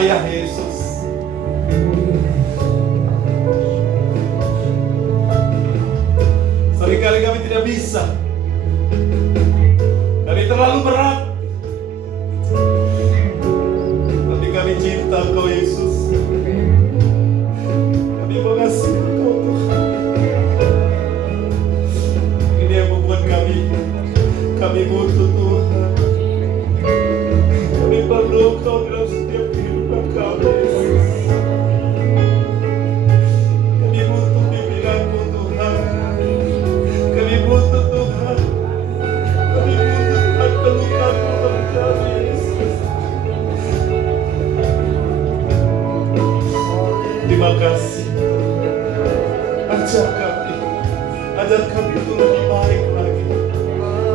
Ayah Yesus. Seringkali kami tidak bisa. Kami terlalu berat. Tapi kami cinta Engkau Yesus. Kami mengasihi Engkau Tuhan. Ini yang membuat kami butuh Tuhan. Kami perlu Engkau dalam setiap kehidupan kami Yesus. Kami butuh pimpinan-Mu Tuhan. Kami butuh Tuhan. Kami butuh Tuhan pelukan-Mu bagi kami Yesus. Terima kasih. Ajar kami untuk lebih baik lagi.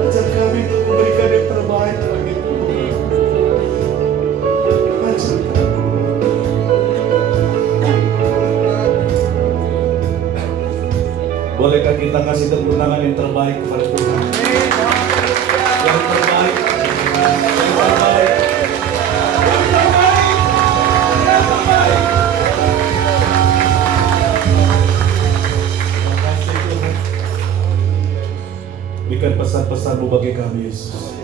Ajar kami untuk memberikan yang terbaik lagi Tuhan. Ajar kami. Bolehkah kita kasih tepuk tangan yang terbaik kepada Tuhan? Yang terbaik. Yang terbaik. Berikan pesan-pesan-Mu bagi kami Yesus.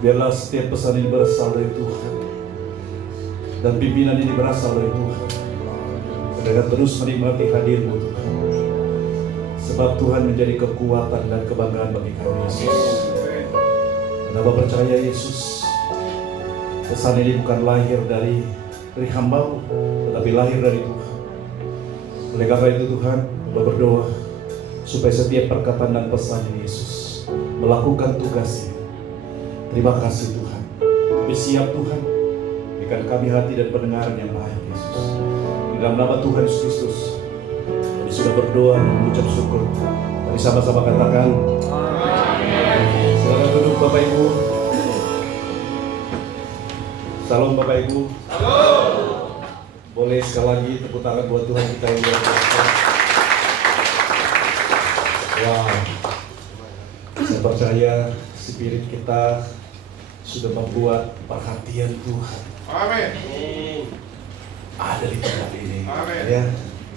Biarlah setiap pesan ini berasal dari Tuhan, dan pimpinan ini berasal dari Tuhan. Agar terus menikmati hadir-Mu Tuhan. Sebab Tuhan menjadi kekuatan dan kebanggaan bagi kami Yesus. Kenapa percaya Yesus? Pesan ini bukan lahir dari hamba-Mu, tetapi lahir dari Tuhan. Oleh karena itu Tuhan, Hamba berdoa supaya setiap perkataan dan pesan ini Yesus melakukan tugasnya. Terima kasih Tuhan. Kami siap Tuhan. Berikan kami hati dan pendengaran yang baik Yesus. Di dalam nama Tuhan Yesus Kristus kami sudah berdoa dan mengucap syukur. Mari sama-sama katakan amin. Silakan duduk Bapak Ibu. Salam Bapak Ibu. Salam. Boleh sekali lagi tepuk tangan buat Tuhan kita yang luar biasa. Wow, saya percaya spirit kita sudah membuat perhatian Tuhan. Amin. Ada di tempat ini. Amin. Ya,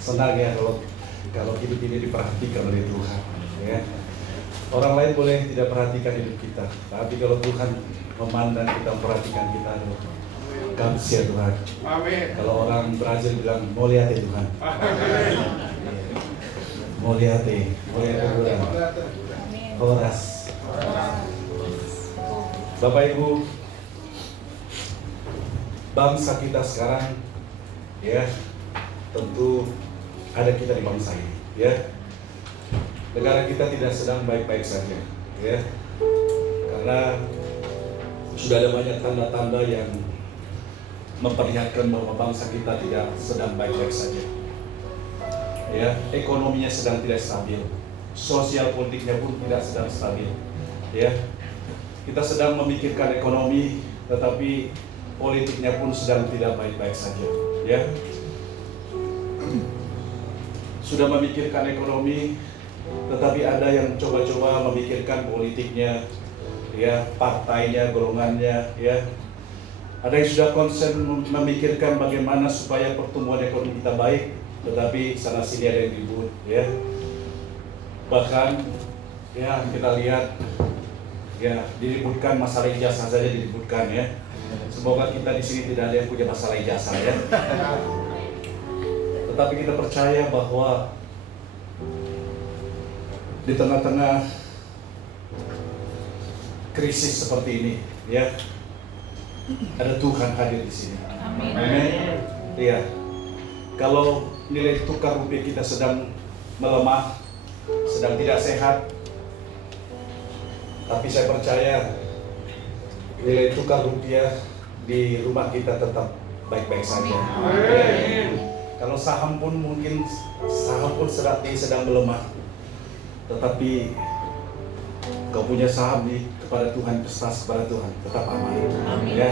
senang ya kalau hidup ini diperhatikan oleh Tuhan. Ya, orang lain boleh tidak perhatikan hidup kita, tapi kalau Tuhan memandang kita, memperhatikan kita, kasih ya Tuhan. Amin. Kalau orang Brazil bilang mau lihat ya Tuhan. Amin. Mau lihat Tuhan. Horas. Bapak Ibu, bangsa kita sekarang, ya, tentu ada kita di bangsa ini, ya. Negara kita tidak sedang baik-baik saja, ya, karena sudah ada banyak tanda-tanda yang memperlihatkan bahwa bangsa kita tidak sedang baik-baik saja. Ya, ekonominya sedang tidak stabil, sosial politiknya pun tidak sedang stabil. Ya, kita sedang memikirkan ekonomi, tetapi politiknya pun sedang tidak baik-baik saja. Ya, sudah memikirkan ekonomi, tetapi ada yang coba-coba memikirkan politiknya, ya, partainya, golongannya, ya. Ada yang sudah konsen memikirkan bagaimana supaya pertumbuhan ekonomi kita baik, tetapi sana sini ada yang ribut, ya. Bahkan, ya, kita lihat, ya, diributkan masalah ijazah saja diributkan, ya. Semoga kita di sini tidak ada yang punya masalah ijazah, ya. Tetapi kita percaya bahwa di tengah-tengah krisis seperti ini, ya, ada Tuhan hadir di sini. Amin. Iya. Kalau nilai tukar rupiah kita sedang melemah, sedang tidak sehat, tapi saya percaya nilai tukar rupiah di rumah kita tetap baik-baik saja. Amin. Kalau saham pun sedang melemah, tetapi kau punya saham kepada Tuhan, investasi kepada Tuhan, tetap aman. Amin. Ya.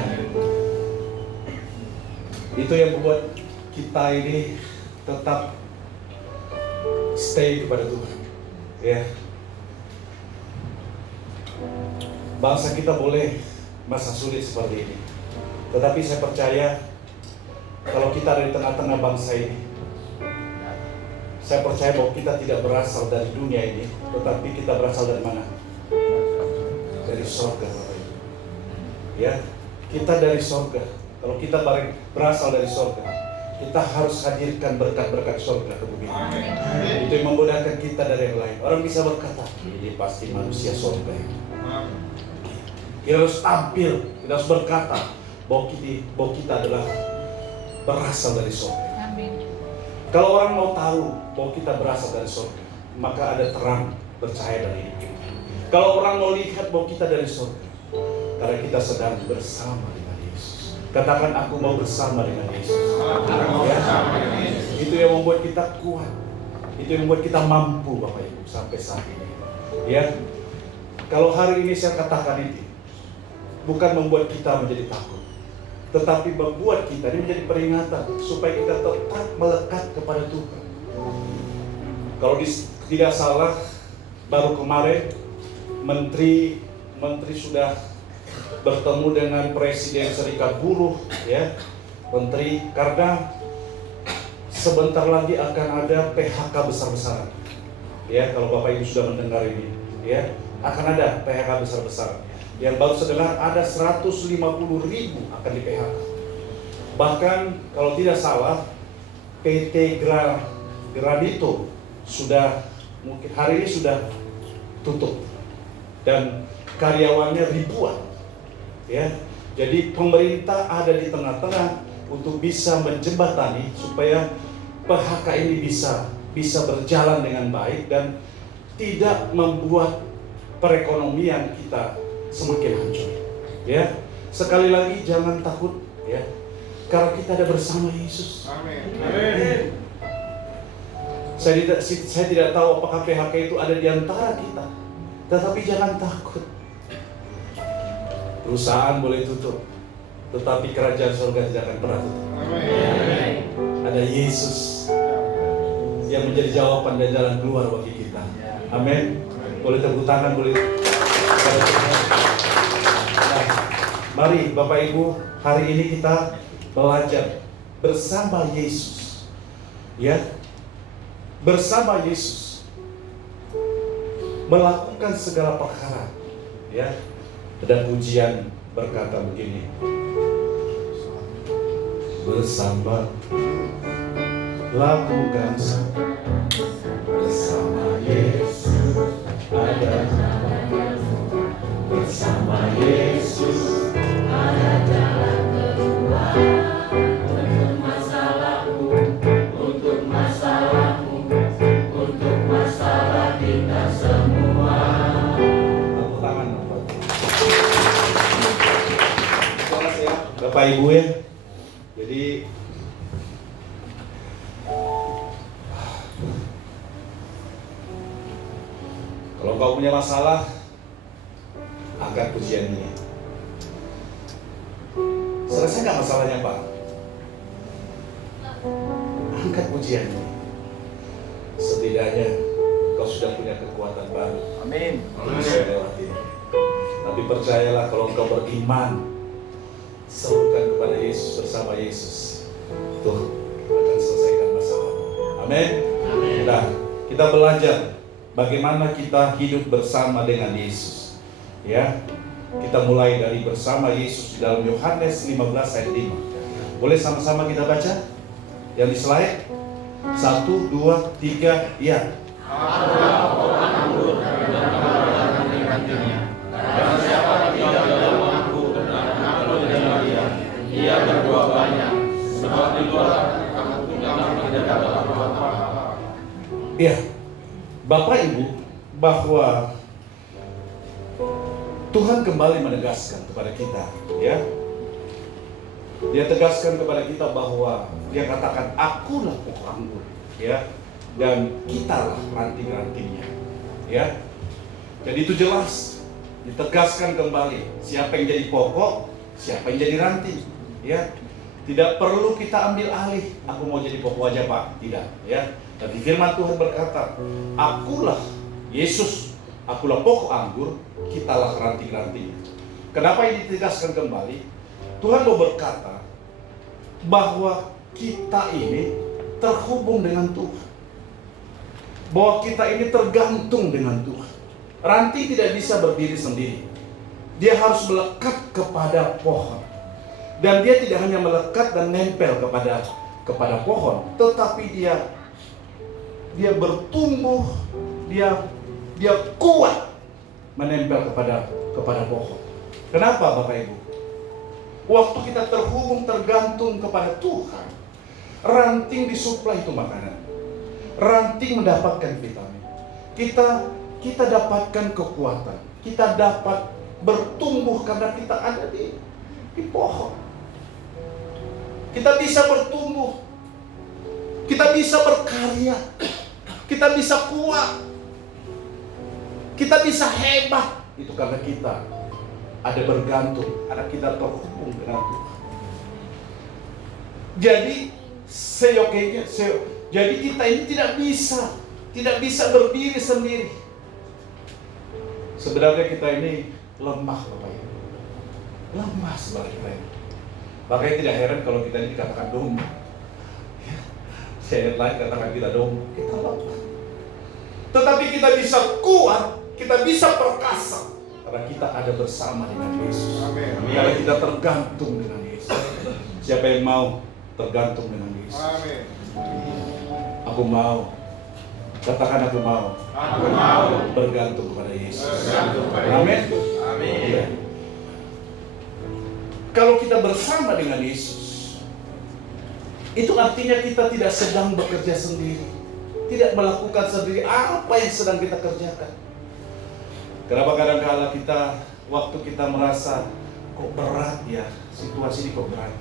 Itu yang membuat kita ini tetap stay kepada Tuhan. Ya. Bangsa kita boleh masa sulit seperti ini, Tetapi saya percaya kalau kita dari tengah-tengah bangsa ini, saya percaya bahwa kita tidak berasal dari dunia ini, tetapi kita berasal dari mana? Dari sorga, Bapak Ibu. Ya, kita dari sorga. Kalau kita berasal dari sorga, kita harus hadirkan berkat-berkat sorga ke bumi. Itu yang membedakan kita dari yang lain. Orang bisa berkata, ini pasti manusia sorga. Kita harus tampil, kita harus berkata bahwa kita adalah berasal dari sorga. Kalau orang mau tahu bahwa kita berasal dari surga, maka ada terang bercahaya dari hidup kita. Kalau orang mau lihat bahwa kita dari surga, karena kita sedang bersama dengan Yesus. Katakan, aku mau bersama dengan Yesus. Ya? Itu yang membuat kita kuat. Itu yang membuat kita mampu, Bapak Ibu, sampai saat ini. Ya, kalau hari ini saya katakan itu, bukan membuat kita menjadi takut, tetapi membuat kita ini menjadi peringatan supaya kita tetap melekat kepada Tuhan. Kalau tidak salah, baru kemarin menteri sudah bertemu dengan Presiden Serikat Buruh, ya, menteri, karena sebentar lagi akan ada PHK besar-besaran. Ya, kalau Bapak Ibu sudah mendengar ini, ya, akan ada PHK besar-besaran. Yang baru sedengar ada 150.000 akan di PHK. Bahkan kalau tidak salah, PT Granito sudah mungkin hari ini sudah tutup dan karyawannya ribuan. Ya, jadi pemerintah ada di tengah-tengah untuk bisa menjembatani supaya PHK ini bisa berjalan dengan baik dan tidak membuat perekonomian kita semakin hancur. Ya, sekali lagi jangan takut, ya, karena kita ada bersama Yesus. Amin. Amin. Saya tidak tahu apakah PHK itu ada di antara kita, tetapi jangan takut. Perusahaan boleh tutup, tetapi kerajaan surga tidak akan pernah tutup. Amin. Ada Yesus yang menjadi jawaban dan jalan keluar bagi kita. Amin. Boleh tepuk tangan, boleh. Nah, mari Bapak Ibu, hari ini kita belajar bersama Yesus. Ya, bersama Yesus melakukan segala perkara. Ya, ada pujian berkata begini, bersama lakukan bersama Yesus ada bersama Yesus ada jalan keluar untuk masalahmu, untuk masalahmu, untuk masalah kita semua. Tepuk tangan Bapak Ibu ya. Jadi kalau kau punya masalah, angkat pujian ini. Selesai nggak masalahnya, Pak? Angkat pujian ini. Setidaknya kau sudah punya kekuatan baru. Amin. Tapi percayalah, kalau engkau beriman, serukan kepada Yesus, bersama Yesus, Tuhan akan selesaikan masalahmu. Amin. Nah, kita belajar bagaimana kita hidup bersama dengan Yesus. Ya, kita mulai dari bersama Yesus di dalam Yohanes 15 ayat 5. Boleh sama-sama kita baca? Yang di slide 1, 2, 3, ya. Ia berbuah banyak, sebab di luar tidak dapat apa-apa. Ya, Bapak Ibu, bahwa Tuhan kembali menegaskan kepada kita, ya. Dia tegaskan kepada kita bahwa dia katakan, akulah pokok anggur, ya, dan kitalah ranting-rantingnya, ya. Jadi itu jelas ditegaskan kembali, siapa yang jadi pokok, siapa yang jadi ranting, ya. Tidak perlu kita ambil alih, aku mau jadi pokok aja Pak, tidak, ya. Tapi firman Tuhan berkata, akulah Yesus, akulah pokok anggur, kitalah ranting-ranting. Kenapa ini ditegaskan kembali? Tuhan mau berkata bahwa kita ini terhubung dengan Tuhan, bahwa kita ini tergantung dengan Tuhan. Ranting tidak bisa berdiri sendiri, dia harus melekat kepada pohon. Dan dia tidak hanya melekat dan nempel kepada pohon, tetapi dia bertumbuh, dia kuat menempel kepada pohon. Kenapa Bapak Ibu? Waktu kita terhubung, tergantung kepada Tuhan, ranting disuplai itu makanan, ranting mendapatkan vitamin, kita dapatkan kekuatan, kita dapat bertumbuh karena kita ada di pohon. Kita bisa bertumbuh, kita bisa berkarya, kita bisa kuat, kita bisa hebat. Itu karena kita ada bergantung, karena kita terhubung dengan Tuhan. Jadi seyogianya, jadi kita ini tidak bisa berdiri sendiri. Sebenarnya kita ini lemah, Bapak Ibu. Lemah sebenarnya kita ini. Makanya tidak heran kalau kita ini dikatakan domba. Saya lain katakan kita domba, kita lemah. Tetapi kita bisa kuat, kita bisa perkasa karena kita ada bersama dengan Yesus. Amin. Karena kita tergantung dengan Yesus. Siapa yang mau tergantung dengan Yesus? Amin. Aku mau. Katakan aku mau. Aku mau bergantung kepada Yesus. Amin. Amin. Ya. Kalau kita bersama dengan Yesus, itu artinya kita tidak sedang bekerja sendiri, tidak melakukan sendiri apa yang sedang kita kerjakan. Kenapa kadang-kala kita, waktu kita merasa kok berat ya, situasi ini kok berat?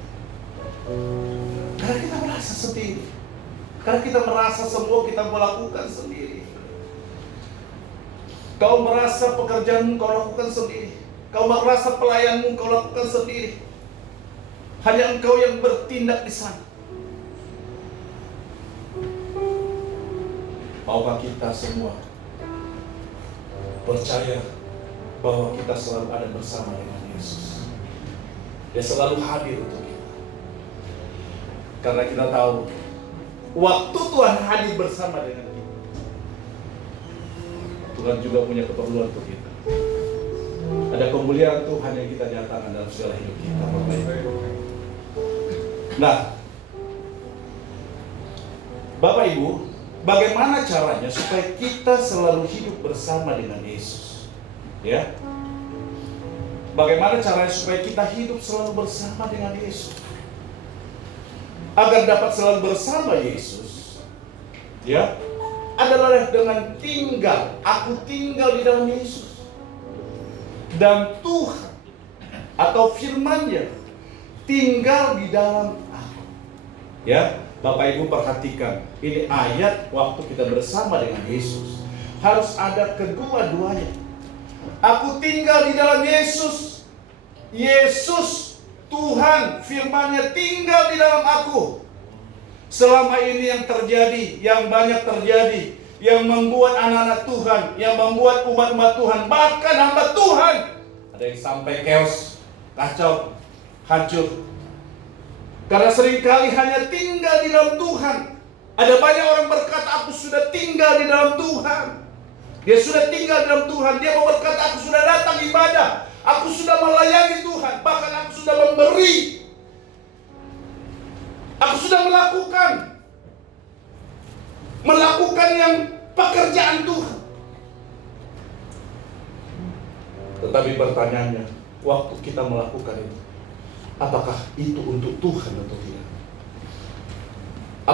Karena kita merasa sendiri, karena kita merasa semua kita melakukan sendiri. Kau merasa pekerjaanmu kau lakukan sendiri, kau merasa pelayanmu kau lakukan sendiri. Hanya engkau yang bertindak di sana. Maukah kita semua percaya bahwa kita selalu ada bersama dengan Yesus? Dia selalu hadir untuk kita. Karena kita tahu waktu Tuhan hadir bersama dengan kita, Tuhan juga punya keperluan untuk kita. Ada kemuliaan Tuhan yang kita nyatakan dalam segala hidup kita. Nah, Bapak Ibu, bagaimana caranya supaya kita selalu hidup bersama dengan Yesus? Ya, bagaimana caranya supaya kita hidup selalu bersama dengan Yesus? Agar dapat selalu bersama Yesus, ya, adalah dengan tinggal. Aku tinggal di dalam Yesus, dan Tuhan atau firman-Nya tinggal di dalam aku. Ya, Bapak Ibu perhatikan, ini ayat waktu kita bersama dengan Yesus harus ada kedua-duanya. Aku tinggal di dalam Yesus, Yesus Tuhan firman-Nya tinggal di dalam aku. Selama ini yang terjadi, yang banyak terjadi, yang membuat anak-anak Tuhan, yang membuat umat-umat Tuhan, bahkan hamba Tuhan, ada yang sampai chaos, kacau, hancur. Karena seringkali hanya tinggal di dalam Tuhan. Ada banyak orang berkata, aku sudah tinggal di dalam Tuhan. Dia sudah tinggal di dalam Tuhan. Dia mau berkata, aku sudah datang ibadah, aku sudah melayani Tuhan, bahkan aku sudah memberi, aku sudah melakukan yang pekerjaan Tuhan. Tetapi pertanyaannya, waktu kita melakukan itu, apakah itu untuk Tuhan atau tidak?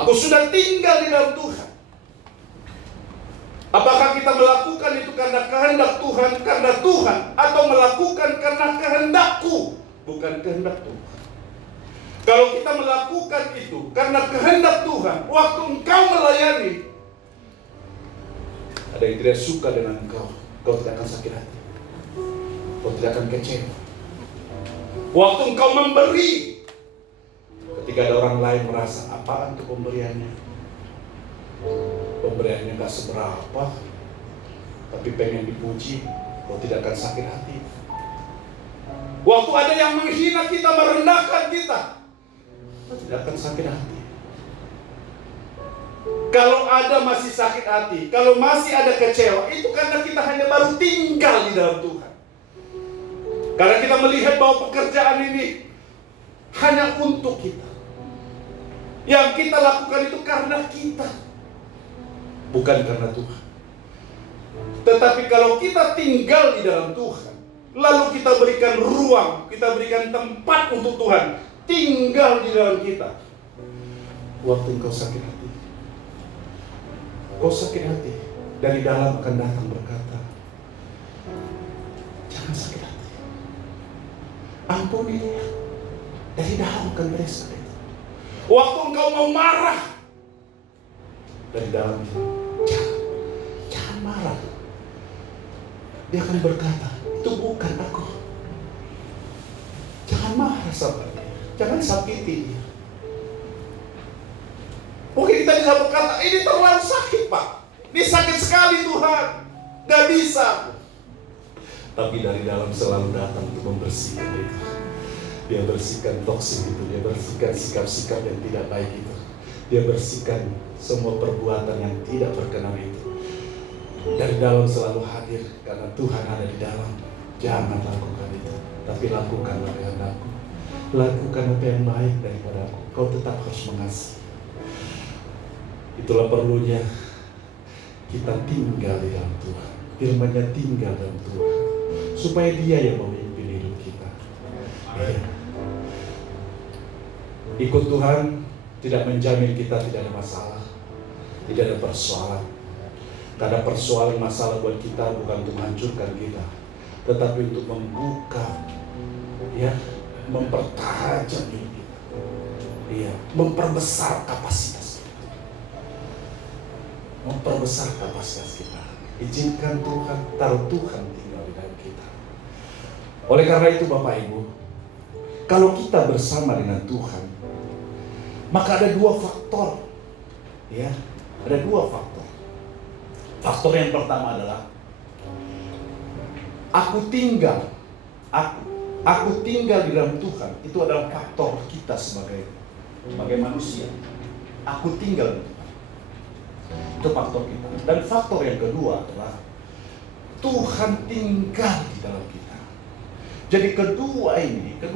Aku sudah tinggal di dalam Tuhan. Apakah kita melakukan itu karena kehendak Tuhan, karena Tuhan, atau melakukan karena kehendakku, bukan kehendak Tuhan? Kalau kita melakukan itu karena kehendak Tuhan, waktu engkau melayani, ada yang tidak suka dengan engkau, kau tidak akan sakit hati, kau tidak akan kecewa. Waktu engkau memberi, ketika ada orang lain merasa, apaan tuh pemberiannya? Pemberiannya gak seberapa, tapi pengen dipuji, kau tidak akan sakit hati. Waktu ada yang menghina kita, merendahkan kita tidak akan sakit hati. Kalau ada masih sakit hati, kalau masih ada kecewa, itu karena kita hanya baru tinggal di dalam Tuhan. Karena kita melihat bahwa pekerjaan ini hanya untuk kita. Yang kita lakukan itu karena kita, bukan karena Tuhan. Tetapi kalau kita tinggal di dalam Tuhan, lalu kita berikan ruang, kita berikan tempat untuk Tuhan tinggal di dalam kita. Waktu engkau sakit hati, kau sakit hati, dari dalam akan datang berkata, jangan sakit hati, ampuni dia. Dari dalam akan beres itu. Waktu engkau mau marah, dari dalam itu, jangan marah. Dia akan berkata, itu bukan aku. Jangan marah sama dia, jangan sakiti dia. Mungkin kita bisa berkata, ini terlalu sakit Pak, ini sakit sekali Tuhan, gak bisa. Tapi dari dalam selalu datang untuk membersihkan itu. Dia bersihkan toksik itu, dia bersihkan sikap-sikap yang tidak baik itu, dia bersihkan semua perbuatan yang tidak berkenan itu. Dari dalam selalu hadir, karena Tuhan ada di dalam. Jangan lakukan itu, tapi lakukanlah kehendakku. Lakukan apa yang baik daripada aku. Kau tetap harus mengasihi. Itulah perlunya kita tinggal di dalam Tuhan. Firman-Nya tinggal dalam Tuhan, supaya Dia yang memimpin hidup kita. Ya. Ikut Tuhan tidak menjamin kita tidak ada masalah, tidak ada persoalan. Karena persoalan masalah buat kita bukan untuk menghancurkan kita, tetapi untuk membuka, ya, mempertajam hidup kita, ya, memperbesar kapasitas kita, memperbesar kapasitas kita. Izinkan Tuhan, taruh Tuhan tinggal di dalam kita. Oleh karena itu Bapak Ibu, kalau kita bersama dengan Tuhan, maka ada dua faktor, ya, ada dua faktor. Faktor yang pertama adalah aku tinggal di dalam Tuhan. Itu adalah faktor kita sebagai manusia. Aku tinggal di Tuhan. Itu faktor kita. Dan faktor yang kedua adalah Tuhan tinggal di dalam kita. Jadi kedua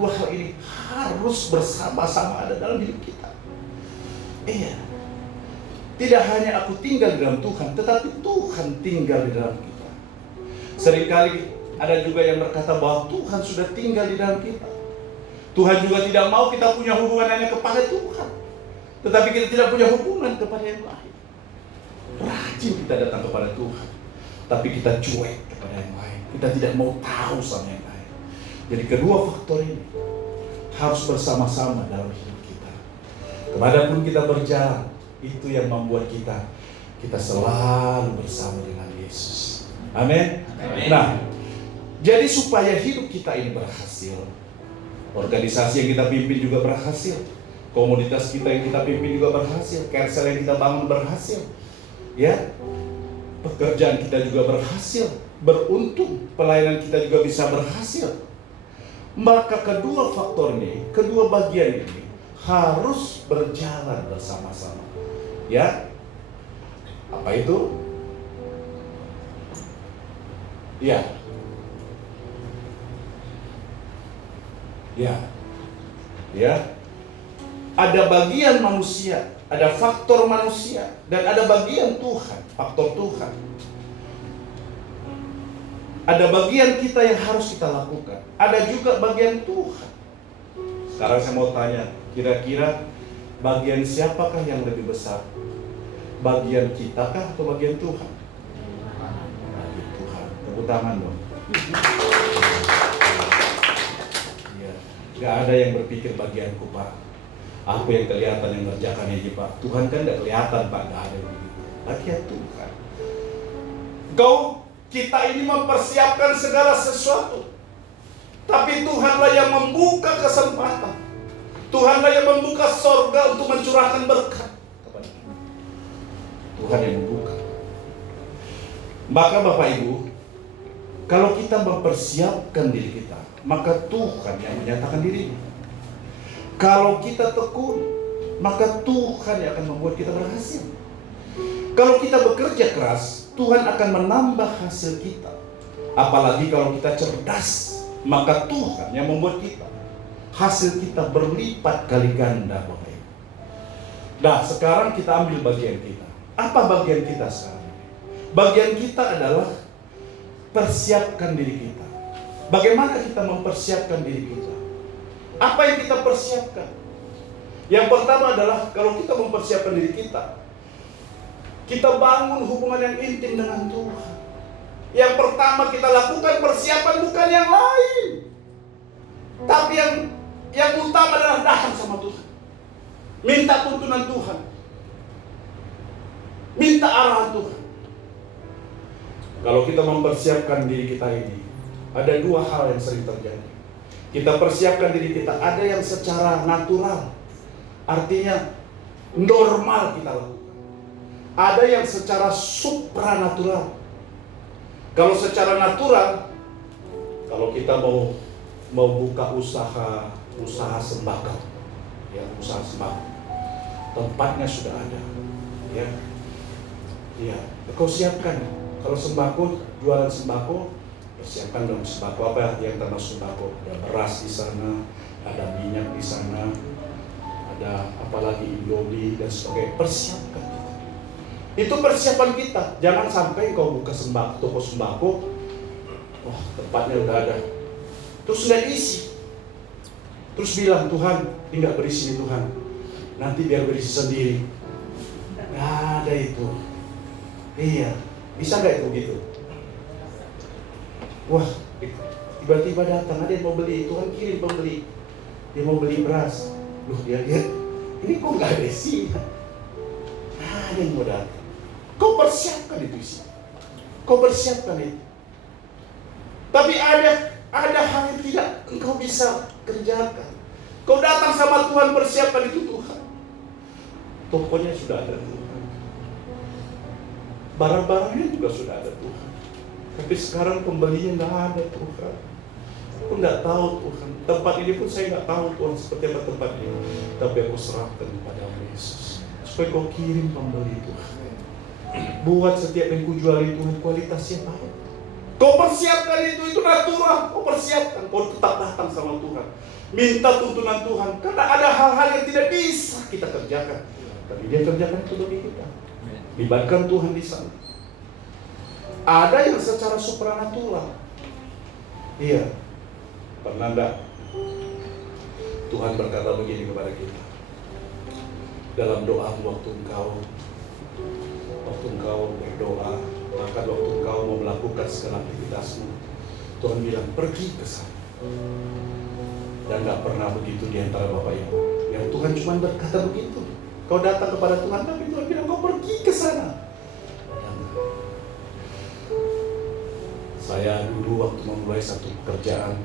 hal ini harus bersama-sama ada dalam hidup kita. Iya. Tidak hanya aku tinggal di dalam Tuhan, tetapi Tuhan tinggal di dalam kita. Seringkali ada juga yang berkata bahwa Tuhan sudah tinggal di dalam kita. Tuhan juga tidak mau kita punya hubungan hanya kepada Tuhan, tetapi kita tidak punya hubungan kepada yang lain. Rajin kita datang kepada Tuhan, tapi kita cuek kepada yang lain. Kita tidak mau tahu sama yang lain. Jadi kedua faktor ini harus bersama-sama dalam hidup kita. Kemanapun kita berjalan, itu yang membuat kita selalu bersama dengan Yesus. Amin. Nah, jadi supaya hidup kita ini berhasil, organisasi yang kita pimpin juga berhasil, komunitas kita yang kita pimpin juga berhasil, carousel yang kita bangun berhasil, ya, pekerjaan kita juga berhasil, beruntung, pelayanan kita juga bisa berhasil. Maka kedua faktor ini, kedua bagian ini harus berjalan bersama-sama. Ya, apa itu? Ya, ada bagian manusia, ada faktor manusia, dan ada bagian Tuhan, faktor Tuhan. Ada bagian kita yang harus kita lakukan, ada juga bagian Tuhan. Sekarang saya mau tanya, kira-kira bagian siapakah yang lebih besar? Bagian kita kah atau bagian Tuhan? Bagian Tuhan. Tepuk tangan dong. Ya, gak ada yang berpikir bagianku Pak, aku yang kelihatan yang ngerjakan ini Pak. Tuhan kan gak kelihatan Pak, gak ada yang begitu. Bagian Tuhan. Kita ini mempersiapkan segala sesuatu, tapi Tuhanlah yang membuka kesempatan. Tuhanlah yang membuka sorga untuk mencurahkan berkat kepada kita. Tuhan yang membuka. Maka Bapak Ibu, Kalau kita mempersiapkan diri kita, maka Tuhan yang menyatakan dirinya. Kalau kita tekun, maka Tuhan yang akan membuat kita berhasil. Kalau kita bekerja keras, Tuhan akan menambah hasil kita. Apalagi kalau kita cerdas, maka Tuhan yang membuat kita. Hasil kita berlipat kali ganda, Bapak Ibu. Nah, sekarang kita ambil bagian kita. Apa bagian kita sekarang? Bagian kita adalah persiapkan diri kita. Bagaimana kita mempersiapkan diri kita? Apa yang kita persiapkan? Yang pertama adalah kalau kita mempersiapkan diri kita, kita bangun hubungan yang intim dengan Tuhan. Yang pertama kita lakukan persiapan bukan yang lain, tapi yang utama adalah datang sama Tuhan. Minta tuntunan Tuhan, minta arahan Tuhan. Kalau kita mempersiapkan diri kita ini, ada dua hal yang sering terjadi. Kita persiapkan diri kita, ada yang secara natural, artinya normal kita lakukan. Ada yang secara supranatural. Kalau secara natural, kalau kita mau buka usaha sembako, ya usaha sembako, tempatnya sudah ada, ya, kau siapkan. Kalau sembako, jualan sembako, persiapkan dong sembako apa yang termasuk sembako. Ada beras di sana, ada minyak di sana, ada apalagi Indomie dan sebagainya. Persiapkan. Itu persiapan kita. Jangan sampai kau buka sembako, toko sembako, wah tempatnya udah ada, terus nggak diisi. Terus bilang, Tuhan, ini nggak berisi nih Tuhan, nanti biar berisi sendiri. Nggak ada itu. Iya, bisa nggak itu gitu? Wah, tiba-tiba datang, ada yang mau beli, Tuhan kirim pembeli. Dia mau beli beras. Loh, dia lihat, ini kok nggak ada isinya. Ada yang mau datang. Kau persiapkan itu isi. Kau persiapkan itu. Tapi ada hal yang tidak engkau bisa kerjakan. Kau datang sama Tuhan, persiapkan itu Tuhan. Tokonya sudah ada Tuhan. Barang-barangnya juga sudah ada Tuhan. Tapi sekarang pembelinya nggak ada Tuhan. Aku nggak tahu Tuhan. Tempat ini pun saya nggak tahu Tuhan seperti apa tempat ini. Tapi aku serahkan kepada Yesus. Supaya kau kirim pembeli Tuhan. Buat setiap yang kujual itu kualitasnya baik. Kau persiapkan itu natural. Kau persiapkan. Kau tetap datang sama Tuhan. Minta tuntunan Tuhan. Karena ada hal-hal yang tidak bisa kita kerjakan. Tapi Dia kerjakan itu bagi kita. Libatkan Tuhan di sana. Ada yang secara supranatural. Iya. Pernah enggak Tuhan berkata begini kepada kita dalam doa waktu engkau berdoa, bahkan waktu engkau mau melakukan segala aktivitasmu, Tuhan bilang pergi ke sana. Dan enggak pernah begitu di antara Bapak Ibu. Yang Tuhan cuma berkata begitu. Kau datang kepada Tuhan, tapi Tuhan bilang kau pergi ke sana. Saya dulu waktu memulai satu pekerjaan,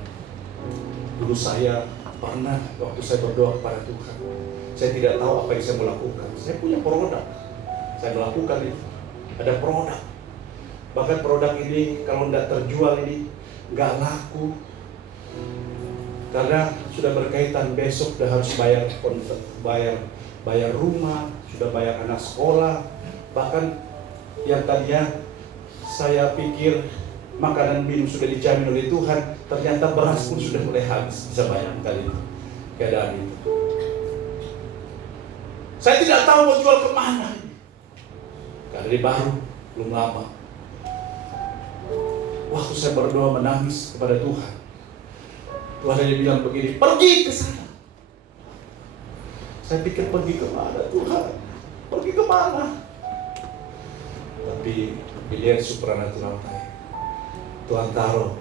dulu saya pernah waktu saya berdoa kepada Tuhan, saya tidak tahu apa yang saya mau lakukan. Saya punya produk, saya melakukan itu. Ada produk, bahkan produk ini kalau tidak terjual ini nggak laku, karena sudah berkaitan besok sudah harus bayar rumah, sudah bayar anak sekolah, bahkan yang tadinya saya pikir makanan minum sudah dijamin oleh Tuhan, ternyata beras pun sudah mulai habis. Bisa bayangkan itu, keadaan itu. Saya tidak tahu mau jual kemana ini. Karena dia baru, belum lama. Waktu saya berdoa menangis kepada Tuhan, Tuhan hanya bilang begini, pergi ke sana. Saya pikir pergi kemana Tuhan? Pergi kemana? Tapi pilihan supranatural saya, Tuhan taruh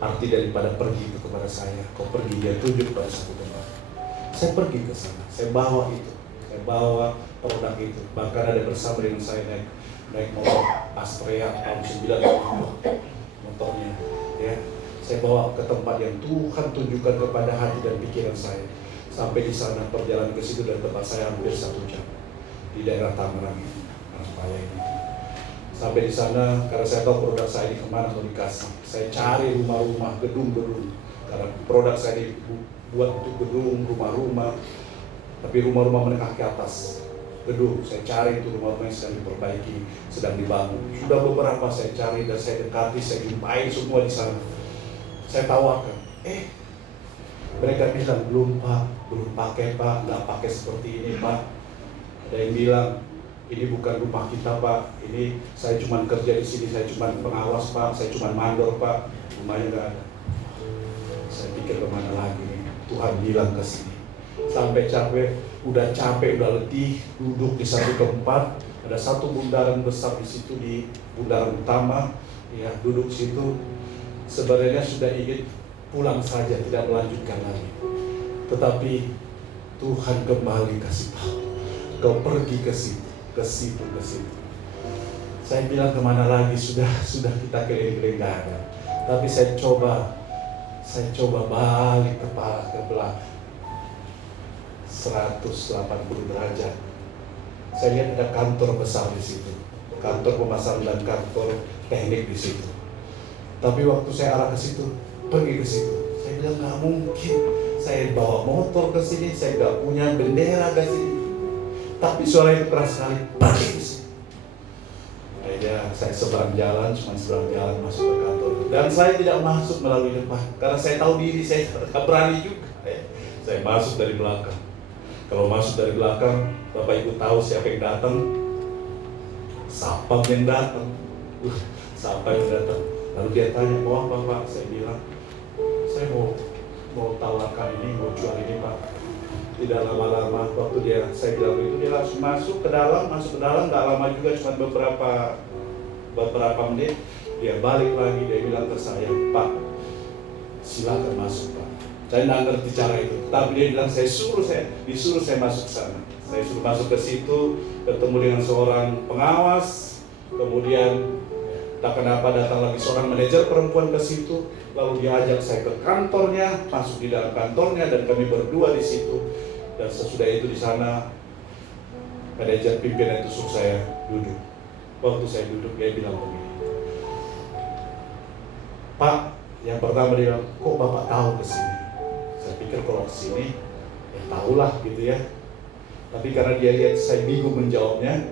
arti daripada pergi itu kepada saya. Kau pergi, Dia tunjuk pada satu tempat. Saya pergi ke sana, saya bawa itu, saya bawa produk itu. Bahkan ada bersama dengan saya naik motor Astrea tahun 90 motornya, ya. Saya bawa ke tempat yang Tuhan tunjukkan kepada hati dan pikiran saya. Sampai di sana perjalanan ke situ dari tempat saya hampir 1 jam di daerah Tangerang ini, Raya ini. Sampai di sana, karena saya tahu produk saya ini kemana mau dikasih. Saya cari rumah-rumah, gedung-gedung. Karena produk saya ini buat untuk gedung, rumah-rumah. Tapi rumah-rumah menengah ke atas. Gedung, saya cari itu rumah-rumah yang sedang diperbaiki, sedang dibangun. Sudah beberapa saya cari dan saya dekati, saya jumpai semua di sana. Saya tawarkan, mereka bilang, belum Pak, belum pakai Pak, nggak pakai seperti ini Pak. Ada yang bilang, ini bukan rumah kita Pak, ini saya cuma kerja di sini, saya cuma pengawas Pak, saya cuma mandor Pak, rumahnya nggak ada. Saya pikir kemana lagi nih? Tuhan bilang ke sini. Sampai udah capek, udah letih, duduk di satu tempat, ada satu bundaran besar di situ, di bundaran utama, ya duduk situ. Sebenarnya sudah ingin pulang saja, tidak melanjutkan lagi. Tetapi Tuhan kembali kasih tahu, kau pergi ke situ, ke situ, ke situ. Saya bilang kemana lagi, sudah kita keliling-keliling gak ada. Tapi saya coba balik kepala ke belakang 180 derajat. Saya lihat ada kantor besar di situ, kantor pemasaran dan kantor teknik di situ. Tapi waktu saya arah ke situ, pergi ke situ, saya bilang nggak mungkin. Saya bawa motor ke sini, saya nggak punya bendera ke sini. Tapi suara itu keras sekali, pergi ke sini. Akhirnya saya seberang jalan, cuma seberang jalan masuk ke kantor. Dan saya tidak masuk melalui depan, karena saya tahu diri, saya nggak berani juga. Saya masuk dari belakang. Kalau masuk dari belakang, Bapak Ibu tahu siapa yang datang? Sapam yang datang. Sapam yang datang. Lalu dia tanya, mau apa Pak? Saya bilang, saya mau tawarkan ini, mau jual ini Pak. Tidak lama-lama, waktu saya bilang itu, dia langsung masuk ke dalam, nggak lama juga, cuma beberapa menit, dia balik lagi, dia bilang ke saya, Pak, silakan masuk Pak. Saya nggak ngerti cara itu, tapi dia bilang disuruh saya masuk ke sana. Saya suruh masuk ke situ, ketemu dengan seorang pengawas, kemudian tak kenapa datang lagi seorang manajer perempuan ke situ, lalu dia ajak saya ke kantornya, masuk di dalam kantornya, dan kami berdua di situ. Dan sesudah itu di sana, manajer pimpinan itu suruh saya duduk. Waktu saya duduk, dia bilang begini, Pak, yang pertama dia bilang, kok Bapak tahu ke sini? Saya pikir kalau ke sini, ya tahulah gitu ya. Tapi karena dia lihat saya bingung menjawabnya,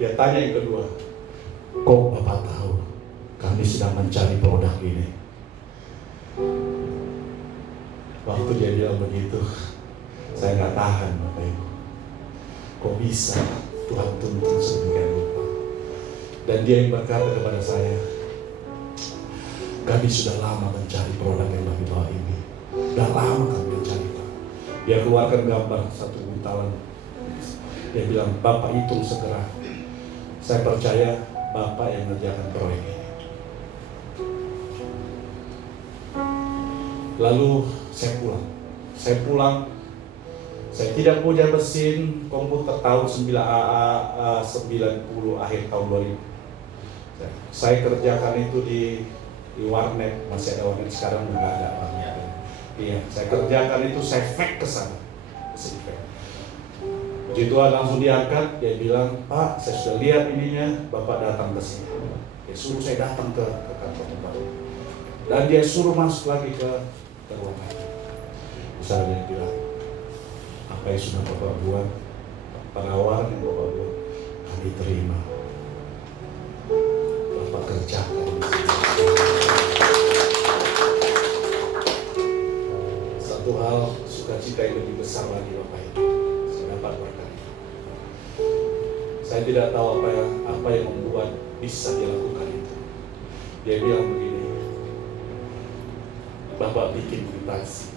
dia tanya yang kedua, kok Bapak tahu kami sedang mencari produk ini? Waktu dia bilang begitu, saya nggak tahan Bapak Ibu. Kok bisa Tuhan tuntun sedemikian rupa? Dan dia yang berkata kepada saya, kami sudah lama mencari produk yang bagi bawah ini. Sudah lama kami mencari Pak. Dia keluarkan gambar satu buntalan. Dia bilang, Bapak hitung segera. Saya percaya Bapak yang mengerjakan proyek ini. Lalu saya pulang. Saya tidak punya mesin komputer tahun 90 akhir tahun 2000. Saya kerjakan itu di warnet, masih ada warnet, sekarang nggak ada warnet. Iya, saya kerjakan itu, saya fax ke sana. Puji Tuhan, langsung diangkat, dia bilang, Pak, saya sudah lihat ininya, Bapak datang ke sini. Dia suruh saya datang ke kantor Bapak. Dan dia suruh masuk lagi ke ruangan. Misalnya dia bilang, apa yang sudah Bapak buat, penawaran yang Bapak buat, kami terima. Bapak kerjakan. Satu hal sukacita yang lebih besar lagi Bapak Ibu, saya dapat berkat. Saya tidak tahu apa yang membuat bisa dia lakukan itu. Dia bilang begini, Bapak bikin kwitansi,